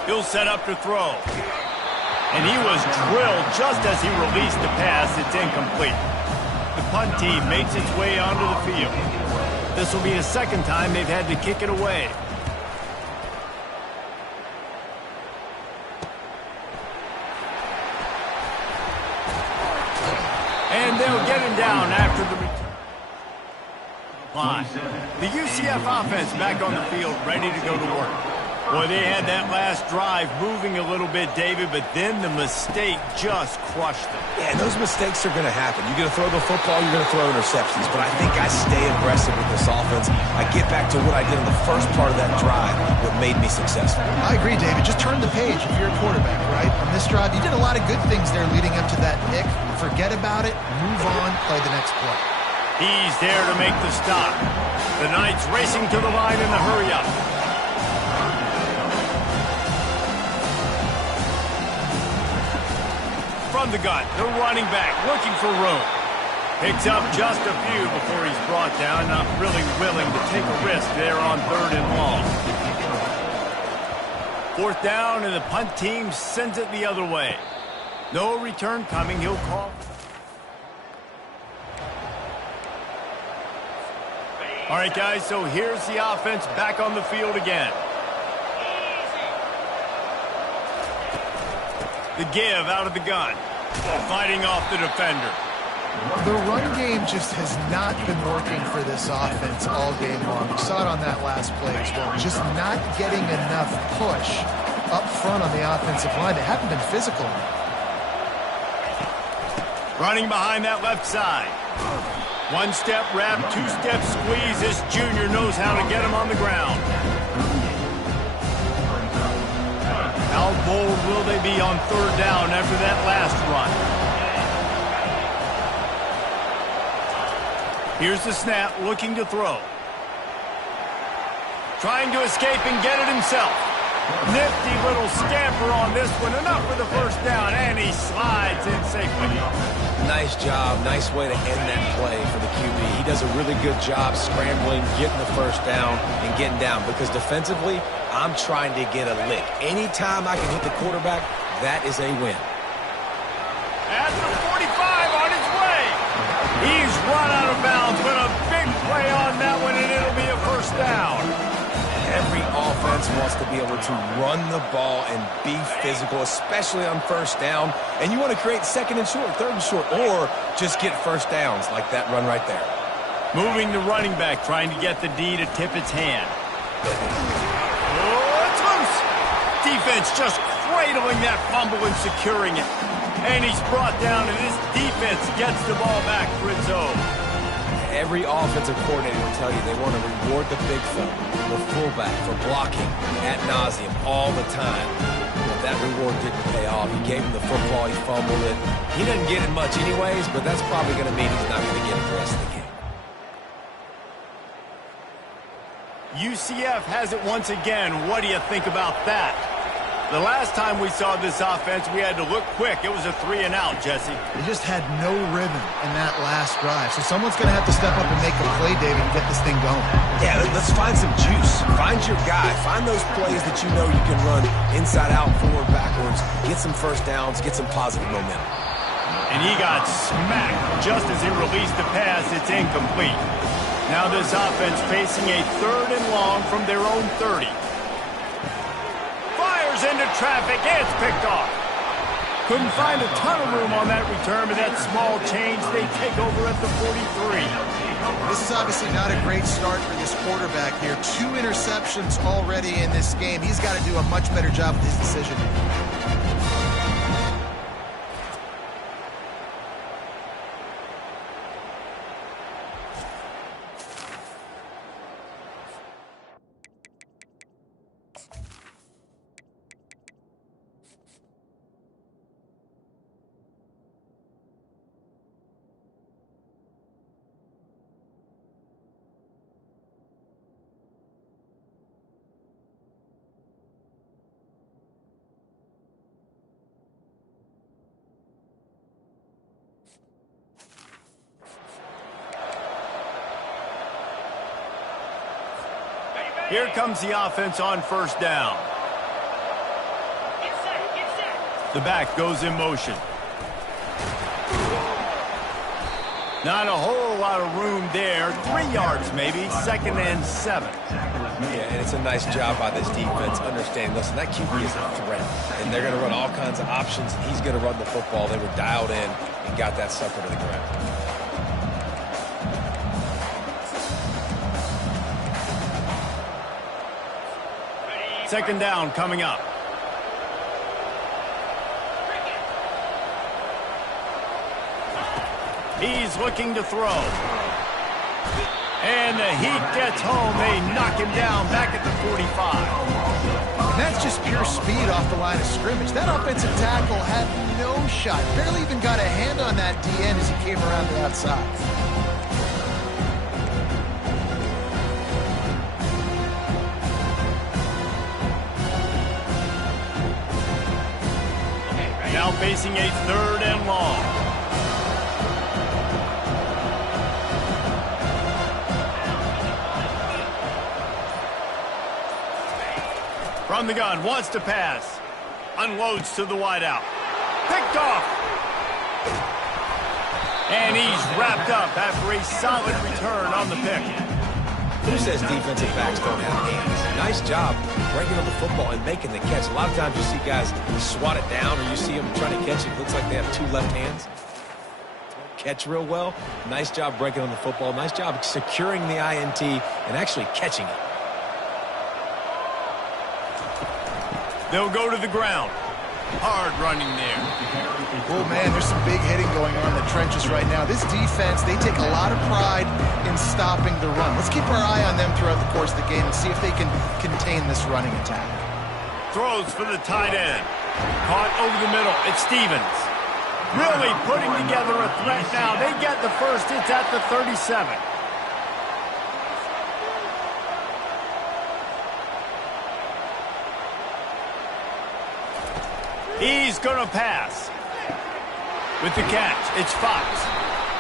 He'll set up to throw. And he was drilled just as he released the pass. It's incomplete. The punt team makes its way onto the field. This will be the second time they've had to kick it away. And they'll get him down after the return. The UCF offense back on the field, ready to go to work. Boy, they had that last drive moving a little bit, David, but then the mistake just crushed them. Yeah, and those mistakes are going to happen. You're going to throw the football, you're going to throw interceptions. But I think I stay aggressive with this offense. I get back to what I did in the first part of that drive, what made me successful. I agree, David. Just turn the page if you're a quarterback, right? On this drive, you did a lot of good things there leading up to that pick. Forget about it, move on, play the next play. He's there to make the stop. The Knights racing to the line in the hurry-up. From the gun, the running back looking for room. Picks up just a few before he's brought down, not really willing to take a risk there on third and long. Fourth down, and the punt team sends it the other way. No return coming, he'll call. All right, guys, so here's the offense back on the field again. The give out of the gun. Fighting off the defender. The run game just has not been working for this offense all game long. We saw it on that last play as well. Just not getting enough push up front on the offensive line. They haven't been physical. Running behind that left side. One-step wrap, two-step squeeze. This junior knows how to get him on the ground. How bold will they be on third down after that last run? Here's the snap, looking to throw. Trying to escape and get it himself. Nifty little scamper on this one. Enough for the first down, and he slides in safely. Nice job. Nice way to end that play for the QB. He does a really good job scrambling, getting the first down, and getting down. Because defensively, I'm trying to get a lick. Anytime I can hit the quarterback, that is a win. At the 45 on his way. He's run out of bounds, but a big play on that one, and it'll be a first down. Every offense defense wants to be able to run the ball and be physical, especially on first down. And you want to create second and short, third and short, or just get first downs like that run right there. Moving the running back, trying to get the D to tip its hand. Oh, it's loose. Defense just cradling that fumble and securing it. And he's brought down, and this defense gets the ball back for its own. Every offensive coordinator will tell you they want to reward the big fella, the fullback, for blocking ad nauseum all the time. But that reward didn't pay off. He gave him the football, he fumbled it. He doesn't get it much anyways, but that's probably going to mean he's not going to get it the rest of the game. UCF has it once again. What do you think about that? The last time we saw this offense, we had to look quick. It was a 3-and-out, Jesse. They just had no rhythm in that last drive. So someone's going to have to step up and make a play, David, and get this thing going. Yeah, let's find some juice. Find your guy. Find those plays that you know you can run inside out, forward, backwards. Get some first downs. Get some positive momentum. And he got smacked just as he released the pass. It's incomplete. Now this offense facing a 3rd and long from their own 30. Into traffic, and it's picked off. Couldn't find a ton of room on that return, but that small change, they take over at the 43. This is obviously not a great start for this quarterback here. 2 interceptions already in this game. He's got to do a much better job with his decision. Here comes the offense on first down. Get set. The back goes in motion. Not a whole lot of room there. 3 yards maybe, 2nd and 7. Yeah, and it's a nice job by this defense understanding, listen, that QB is a threat, and they're going to run all kinds of options, and he's going to run the football. They were dialed in and got that sucker to the ground. 2nd down coming up. He's looking to throw. And the heat gets home. They knock him down back at the 45. And that's just pure speed off the line of scrimmage. That offensive tackle had no shot. Barely even got a hand on that DN as he came around the outside. Now facing a 3rd and long. From the gun, wants to pass. Unloads to the wideout. Picked off. And he's wrapped up after a solid return on the pick. Who says defensive backs don't have hands? Nice job breaking up the football and making the catch. A lot of times you see guys swat it down or you see them trying to catch it. It looks like they have 2 left hands. Don't catch real well. Nice job breaking on the football. Nice job securing the INT and actually catching it. They'll go to the ground. Hard running there. Oh, man, there's some big hitting going on in the trenches right now. This defense, they take a lot of pride in stopping the run. Let's keep our eye on them throughout the course of the game and see if they can contain this running attack. Throws for the tight end. Caught over the middle. It's Stevens. Really putting together a threat now. They get the first. It's at the 37. He's going to pass. With the catch, it's Fox.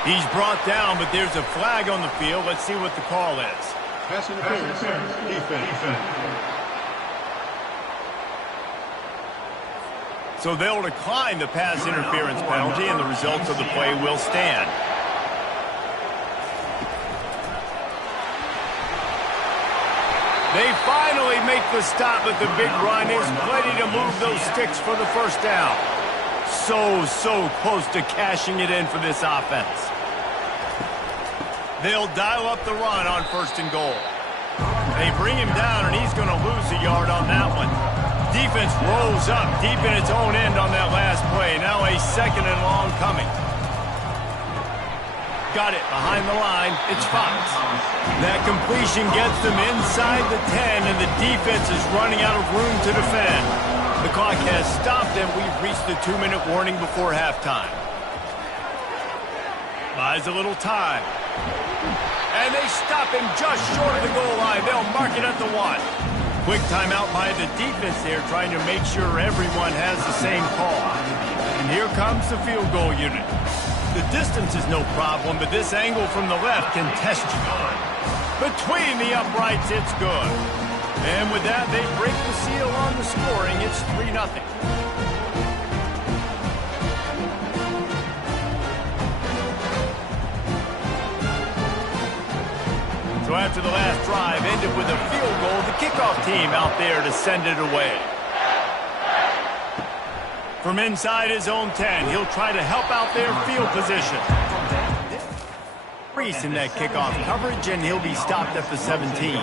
He's brought down, but there's a flag on the field. Let's see what the call is. Pass interference. Defense. So they'll decline the pass interference penalty, and the results of the play will stand. They finally make the stop at the big run. Is plenty to move those sticks for the first down. So close to cashing it in for this offense. They'll dial up the run on 1st and goal. They bring him down, and he's going to lose a yard on that one. Defense rolls up deep in its own end on that last play. Now a 2nd and long coming. Got it behind the line. It's Fox. That completion gets them inside the 10, and the defense is running out of room to defend. The clock has stopped, and we've reached the 2-minute warning before halftime. Buys a little time. And they stop him just short of the goal line. They'll mark it at the 1. Quick timeout by the defense there, trying to make sure everyone has the same call. And here comes the field goal unit. The distance is no problem, but this angle from the left can test you. Between the uprights, it's good. And with that, they break the seal on the scoring. It's 3-0. So after the last drive ended with a field goal, the kickoff team out there to send it away. From inside his own 10, he'll try to help out their field position. Reese in that kickoff coverage, and he'll be stopped at the 17.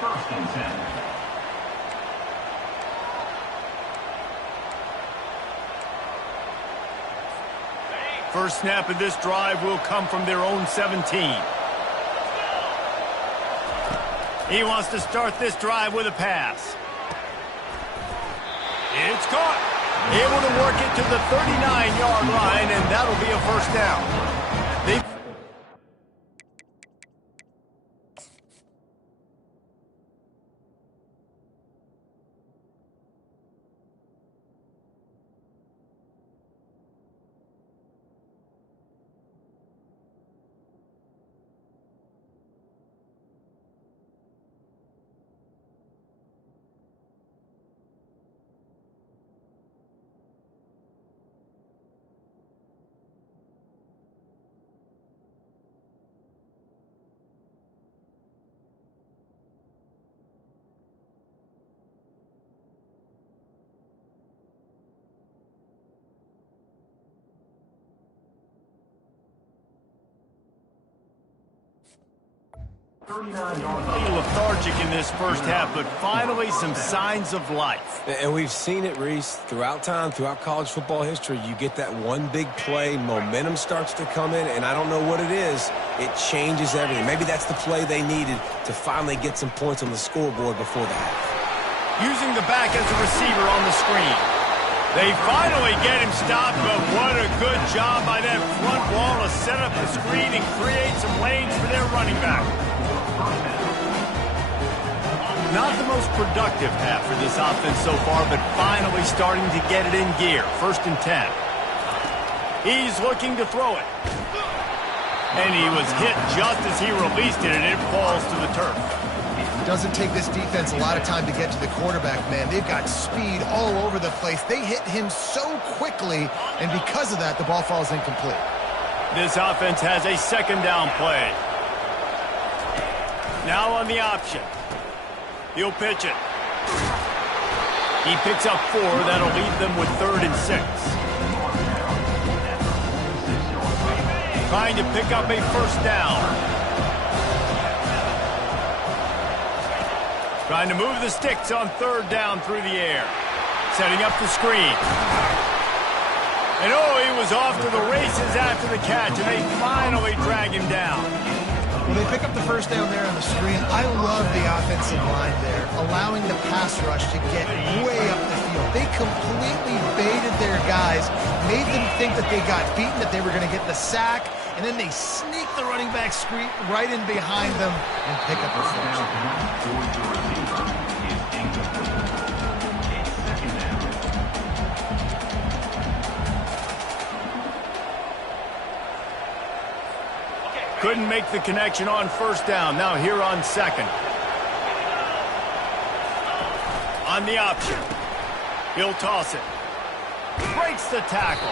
1st and 10. First snap of this drive will come from their own 17. He wants to start this drive with a pass. It's caught. Able to work it to the 39-yard line, and that'll be a 1st down. They 39-yard a little lethargic in this first half, but finally some signs of life. And we've seen it, Reese, throughout time, throughout college football history. You get that one big play, momentum starts to come in, and I don't know what it is. It changes everything. Maybe that's the play they needed to finally get some points on the scoreboard before the half. Using the back as a receiver on the screen. They finally get him stopped, but what a good job by that front wall to set up the screen and create some lanes for their running back. Not the most productive half for this offense so far, but finally starting to get it in gear. 1st and 10. He's looking to throw it. And he was hit just as he released it, and it falls to the turf. It doesn't take this defense a lot of time to get to the quarterback, man. They've got speed all over the place. They hit him so quickly, and because of that, the ball falls incomplete. This offense has a 2nd down play. Now on the option. He'll pitch it. He picks up 4. That'll leave them with 3rd and 6. Trying to pick up a 1st down. Trying to move the sticks on 3rd down through the air. Setting up the screen. And he was off to the races after the catch, and they finally drag him down. Well, they pick up the 1st down there on the screen. I love the offensive line there, allowing the pass rush to get way up the field. They completely baited their guys, made them think that they got beaten, that they were going to get the sack, and then they sneak the running back screen right in behind them and pick up the 1st. Couldn't make the connection on 1st down. Now here on 2nd. On the option. He'll toss it. Breaks the tackle.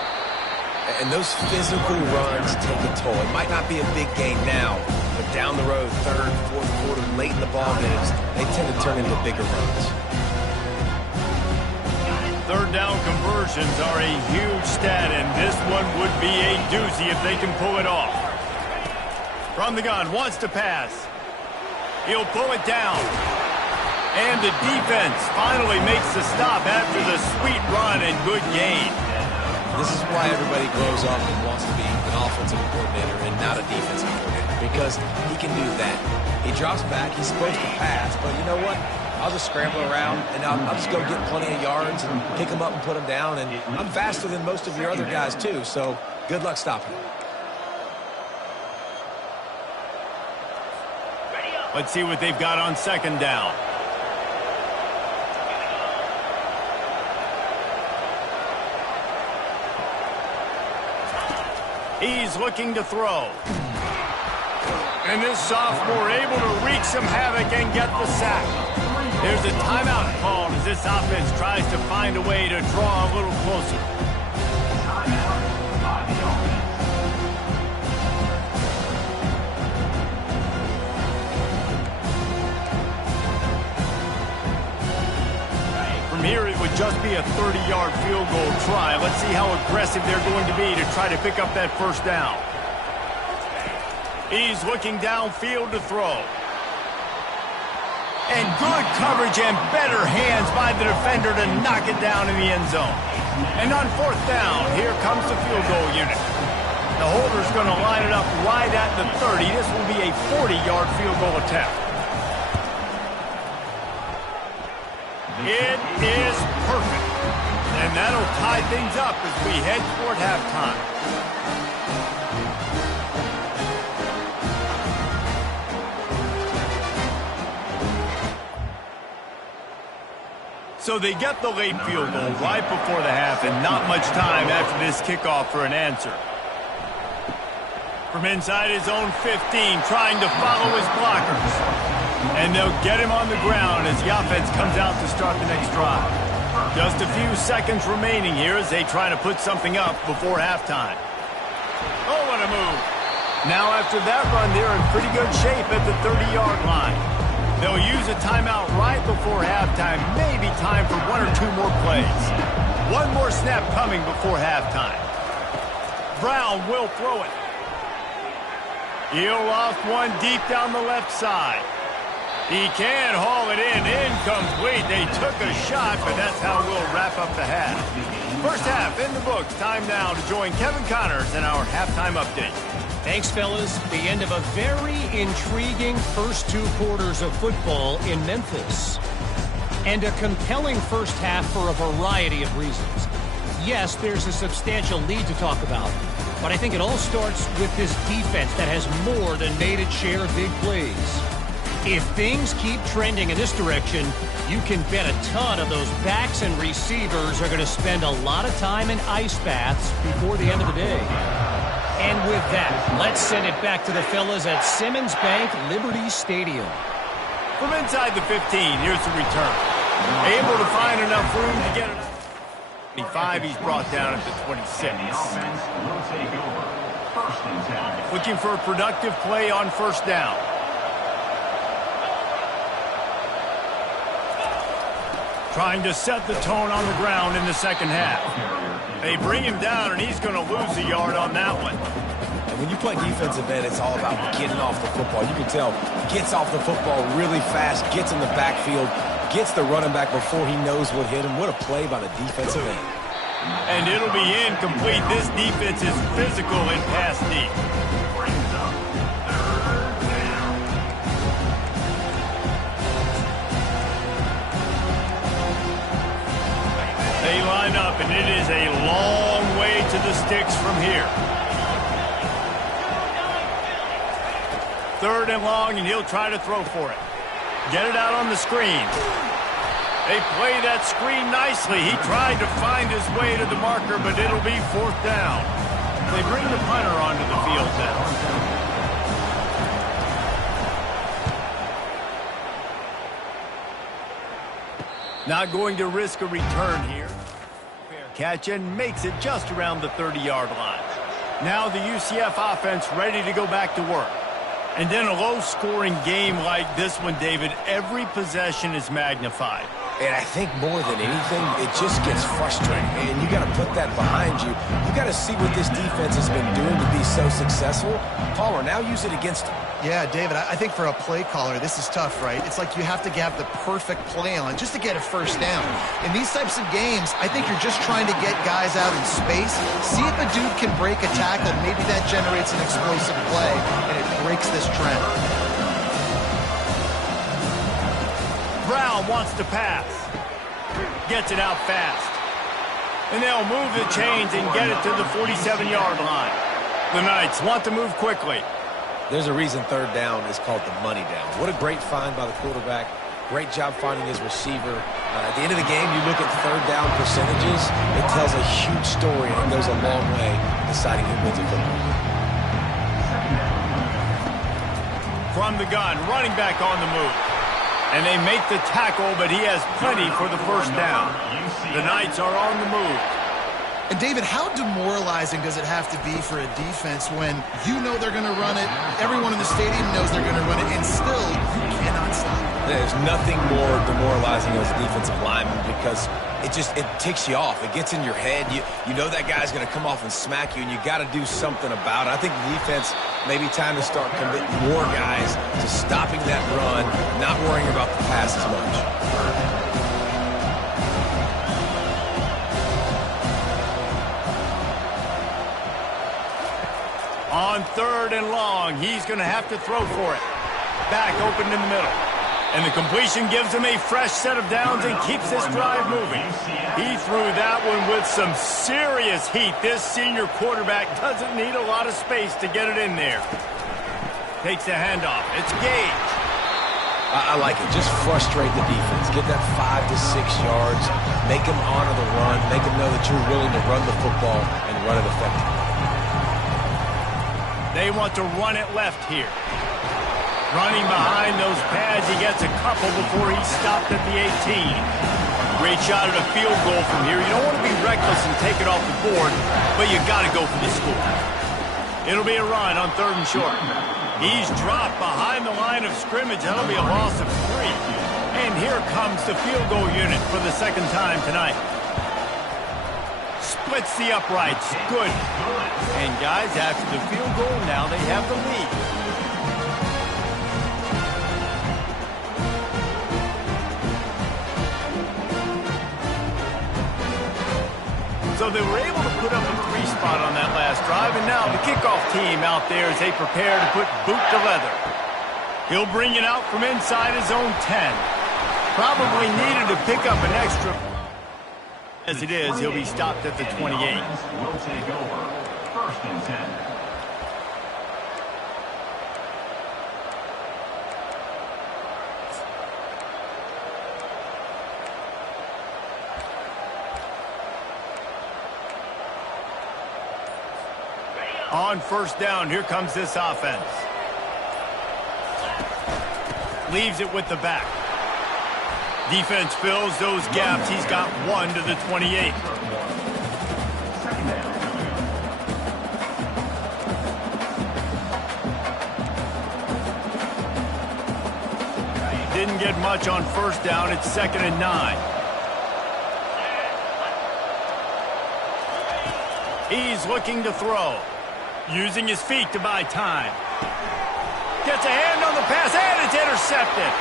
And those physical runs take a toll. It might not be a big gain now, But down the road, third, fourth quarter, late in the ball games, they tend to turn into bigger runs. Third down conversions are a huge stat, and this one would be a doozy if they can pull it off. From the gun, wants to pass. He'll pull it down. And the defense finally makes the stop after the sweet run and good gain. This is why everybody grows up and wants to be an offensive coordinator and not a defensive coordinator, because he can do that. He drops back, he's supposed to pass, but you know what? I'll just scramble around, and I'll just go get plenty of yards and pick them up and put them down, and I'm faster than most of your other guys too, so good luck stopping him. Let's see what they've got on second down. He's looking to throw. And this sophomore able to wreak some havoc and get the sack. There's a timeout called as this offense tries to find a way to draw a little closer. Timeout by the offense. From here, it would just be a 30-yard field goal try. Let's see how aggressive they're going to be to try to pick up that first down. He's looking downfield to throw. And good coverage and better hands by the defender to knock it down in the end zone. And on fourth down, here comes the field goal unit. The holder's going to line it up right at the 30. This will be a 40-yard field goal attempt. It is perfect. And that'll tie things up as we head toward halftime. So they get the late field goal right before the half, and not much time after this kickoff for an answer. From inside his own 15, trying to follow his blockers. And they'll get him on the ground as the offense comes out to start the next drive. Just a few seconds remaining here as they try to put something up before halftime. Oh, what a move. Now after that run, they're in pretty good shape at the 30-yard line. They'll use a timeout right before halftime. Maybe time for one or two more plays. One more snap coming before halftime. Brown will throw it. He'll loft one deep down the left side. He can haul it in. Incomplete. They took a shot, but that's how we'll wrap up the half. First half in the books. Time now to join Kevin Connors in our halftime update. Thanks, fellas. The end of a very intriguing first two quarters of football in Memphis. And a compelling first half for a variety of reasons. Yes, there's a substantial lead to talk about, but I think it all starts with this defense that has more than made its share of big plays. If things keep trending in this direction, you can bet a ton of those backs and receivers are going to spend a lot of time in ice baths before the end of the day. And with that, let's send it back to the fellas at Simmons Bank Liberty Stadium. From inside the 15, here's the return. Able to find enough room to get it out. 25, he's brought down at the 26. The offense will take over. First and 10. Looking for a productive play on first down. Trying to set the tone on the ground in the second half. They bring him down, and he's going to lose a yard on that one. And when you play defensive end, it's all about getting off the football. You can tell, gets off the football really fast, gets in the backfield, gets the running back before he knows what hit him. What a play by the defensive end. And it'll be incomplete. This defense is physical in pass deep. Brings up third down. They line up, and it is a long way to the sticks from here. Third and long, and he'll try to throw for it. Get it out on the screen. They play that screen nicely. He tried to find his way to the marker, but it'll be fourth down. They bring the punter onto the field now. Not going to risk a return here. Fair catch and makes it just around the 30-yard line. Now the UCF offense ready to go back to work. And then a low-scoring game like this one, David, every possession is magnified. And I think more than anything, it just gets frustrating. And you got to put that behind you. You got to see what this defense has been doing to be so successful. Palmer, now use it against them. Yeah, David, I think for a play caller, this is tough, right? It's like you have to have the perfect play on just to get a first down. In these types of games, I think you're just trying to get guys out in space, see if a dude can break a tackle. Maybe that generates an explosive play, and it breaks this trend. Brown wants to pass. Gets it out fast. And they'll move the chains and get it to the 47-yard line. The Knights want to move quickly. There's a reason third down is called the money down. What a great find by the quarterback. Great job finding his receiver. At the end of the game, you look at third down percentages. It tells a huge story, and it goes a long way in deciding who wins a football. From the gun, running back on the move. And they make the tackle, but he has plenty for the first down. The Knights are on the move. And, David, how demoralizing does it have to be for a defense when you know they're going to run it, everyone in the stadium knows they're going to run it, and still you cannot stop it? There's nothing more demoralizing as a defensive lineman because it ticks you off. It gets in your head. You know that guy's going to come off and smack you, and you got to do something about it. I think the defense maybe time to start committing more guys to stopping that run, not worrying about the pass as much. On third and long, he's going to have to throw for it. Back open in the middle. And the completion gives him a fresh set of downs and keeps this drive moving. He threw that one with some serious heat. This senior quarterback doesn't need a lot of space to get it in there. Takes the handoff. It's Gage. I like it. Just frustrate the defense. Get that 5 to 6 yards. Make them honor the run. Make them know that you're willing to run the football and run it effectively. They want to run it left here. Running behind those pads, he gets a couple before he's stopped at the 18. Great shot at a field goal from here. You don't want to be reckless and take it off the board, but you got to go for the score. It'll be a run on third and short. He's dropped behind the line of scrimmage. That'll be a loss of 3. And here comes the field goal unit for the second time tonight. Splits the uprights. Good. And guys, after the field goal, now they have the lead. So they were able to put up a 3 spot on that last drive, and now the kickoff team out there as they prepare to put boot to leather. He'll bring it out from inside his own 10. Probably needed to pick up an extra. As it is, he'll be stopped at the 28. Will take over. First and 10. On first down, here comes this offense. Leaves it with the back. Defense fills those gaps. He's got 1 to the 28. Didn't get much on first down. It's 2nd and 9. He's looking to throw. Using his feet to buy time. Gets a hand on the pass, and it's intercepted.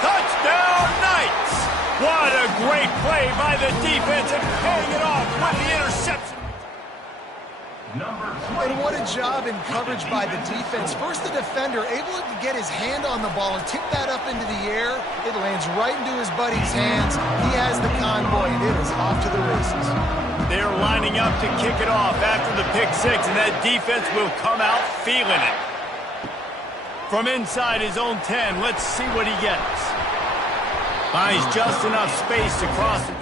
Touchdown, Knights! What a great play by the defense and paying it off with the interception. And what a job in coverage by the defense. First, the defender able to get his hand on the ball and tip that up into the air. It lands right into his buddy's hands. He has the convoy, and it is off to the races. They're lining up to kick it off after the pick 6, and that defense will come out feeling it. From inside his own 10, let's see what he gets. Finds just enough space to cross it.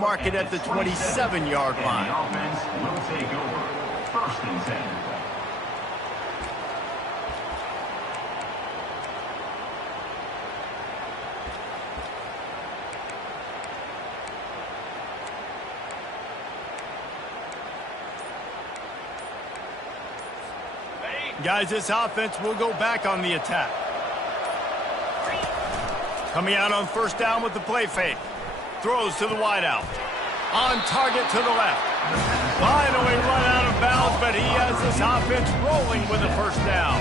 Mark it at the 27-yard line. The offense will take over. First and 10. Guys, this offense will go back on the attack. Coming out on first down with the play fake. Throws to the wideout. On target to the left. Finally run out of bounds, but he has this offense rolling with a first down.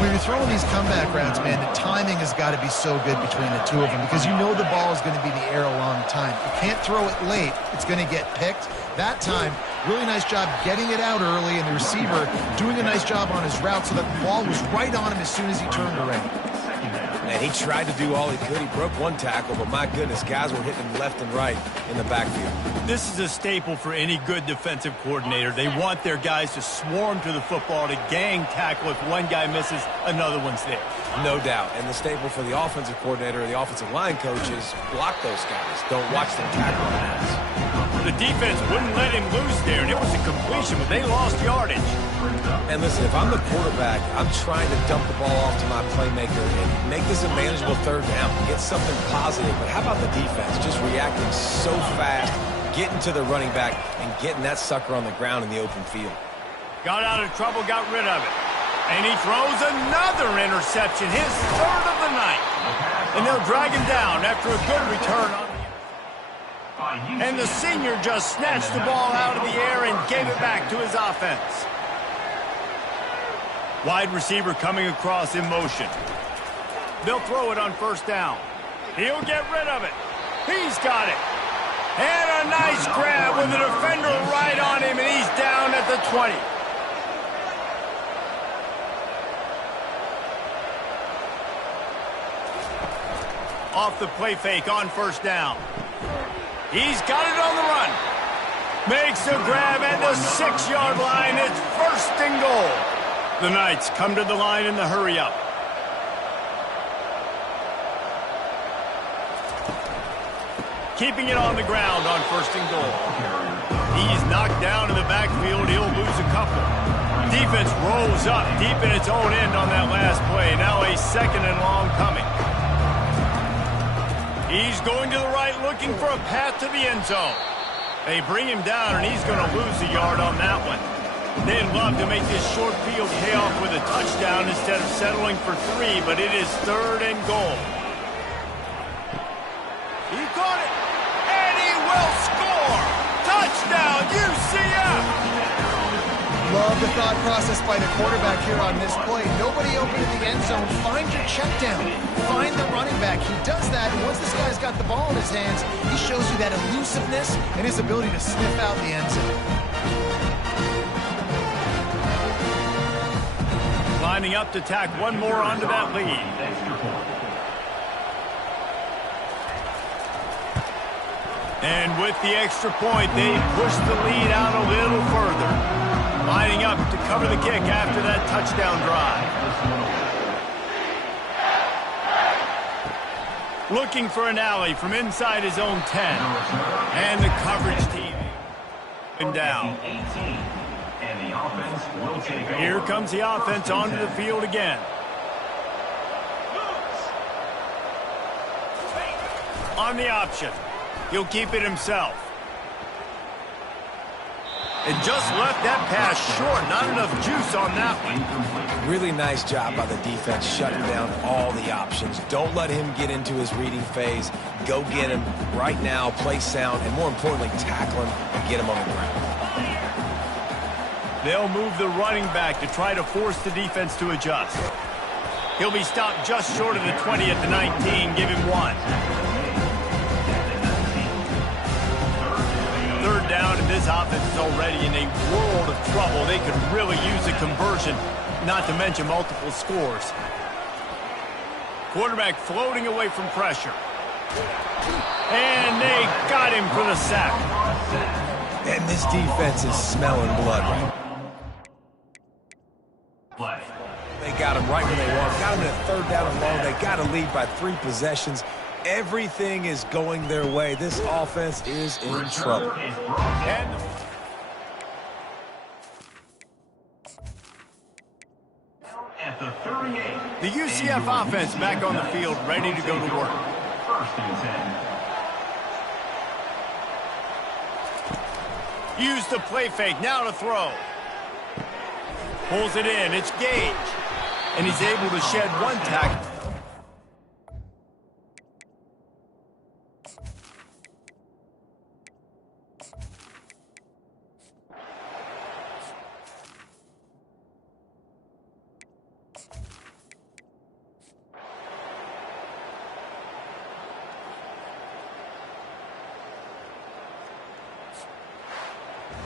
When you're throwing these comeback routes, man, the timing has got to be so good between the two of them because you know the ball is going to be in the air a long time. You can't throw it late. It's going to get picked. That time, really nice job getting it out early, and the receiver doing a nice job on his route so that the ball was right on him as soon as he turned around. And he tried to do all he could. He broke one tackle, but my goodness, guys were hitting him left and right in the backfield. This is a staple for any good defensive coordinator. They want their guys to swarm to the football, to gang tackle. If one guy misses, another one's there. No doubt. And the staple for the offensive coordinator or the offensive line coach is block those guys. Don't watch them tackle them. The defense wouldn't let him loose there, and it was a completion, but they lost yardage. And listen, if I'm the quarterback, I'm trying to dump the ball off to my playmaker and make this a manageable third down. Get something positive. But how about the defense? Just reacting so fast, getting to the running back, and getting that sucker on the ground in the open field. Got out of trouble, got rid of it. And he throws another interception, his third of the night. And they'll drag him down after a good return on the and the senior just snatched the ball out of the air and gave it back to his offense. Wide receiver coming across in motion. They'll throw it on first down. He'll get rid of it. He's got it. And a nice grab with the defender right on him, and he's down at the 20. Off the play fake on first down. He's got it on the run. Makes a grab at the 6-yard line. It's first and goal. The Knights come to the line in the hurry-up. Keeping it on the ground on first and goal. He's knocked down in the backfield. He'll lose a couple. Defense rolls up deep in its own end on that last play. Now a second and long coming. He's going to the right, looking for a path to the end zone. They bring him down, and he's going to lose a yard on that one. They'd love to make this short field pay off with a touchdown instead of settling for 3, but it is third and goal. He caught it, and he will score! Touchdown, UCF! Love the thought process by the quarterback here on this play. Nobody open in the end zone. Find your check down. Find the running back. He does that, and once this guy's got the ball in his hands, he shows you that elusiveness and his ability to sniff out the end zone. Lining up to tack one more onto that lead. And with the extra point, they push the lead out a little further. Lining up to cover the kick after that touchdown drive. Looking for an alley from inside his own 10. And the coverage team him down. Here comes the offense onto the field again. On the option. He'll keep it himself. And just left that pass short. Not enough juice on that one. Really nice job by the defense shutting down all the options. Don't let him get into his reading phase. Go get him right now, play sound, and more importantly, tackle him and get him on the ground. They'll move the running back to try to force the defense to adjust. He'll be stopped just short of the 20 at the 19. Give him 1. Third down, and this offense is already in a world of trouble. They could really use a conversion, not to mention multiple scores. Quarterback floating away from pressure. And they got him for the sack. And this defense is smelling blood right. They got him right where they want. Got him in a third down and long. They got to lead by 3 possessions. Everything is going their way. This offense is in trouble. And At the 38. the UCF offense back on the field, ready to go to work. First and 10. Use the play fake, now to throw. Pulls it in. It's Gage. And he's able to shed one tackle.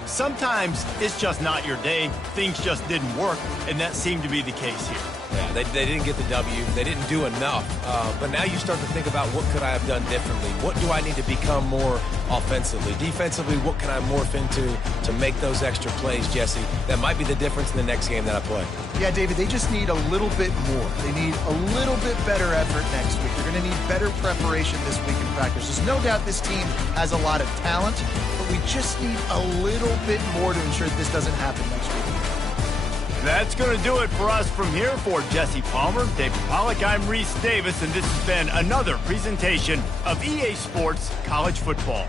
Sometimes it's just not your day. Things just didn't work, and that seemed to be the case here. Yeah, they didn't get the W. They didn't do enough. But now you start to think about what could I have done differently? What do I need to become more offensively? Defensively, what can I morph into to make those extra plays, Jesse? That might be the difference in the next game that I play. Yeah, David, they just need a little bit more. They need a little bit better effort next week. They're going to need better preparation this week in practice. There's no doubt this team has a lot of talent, but we just need a little bit more to ensure that this doesn't happen next week. That's going to do it for us from here. For Jesse Palmer, David Pollack, I'm Reese Davis, and this has been another presentation of EA Sports College Football.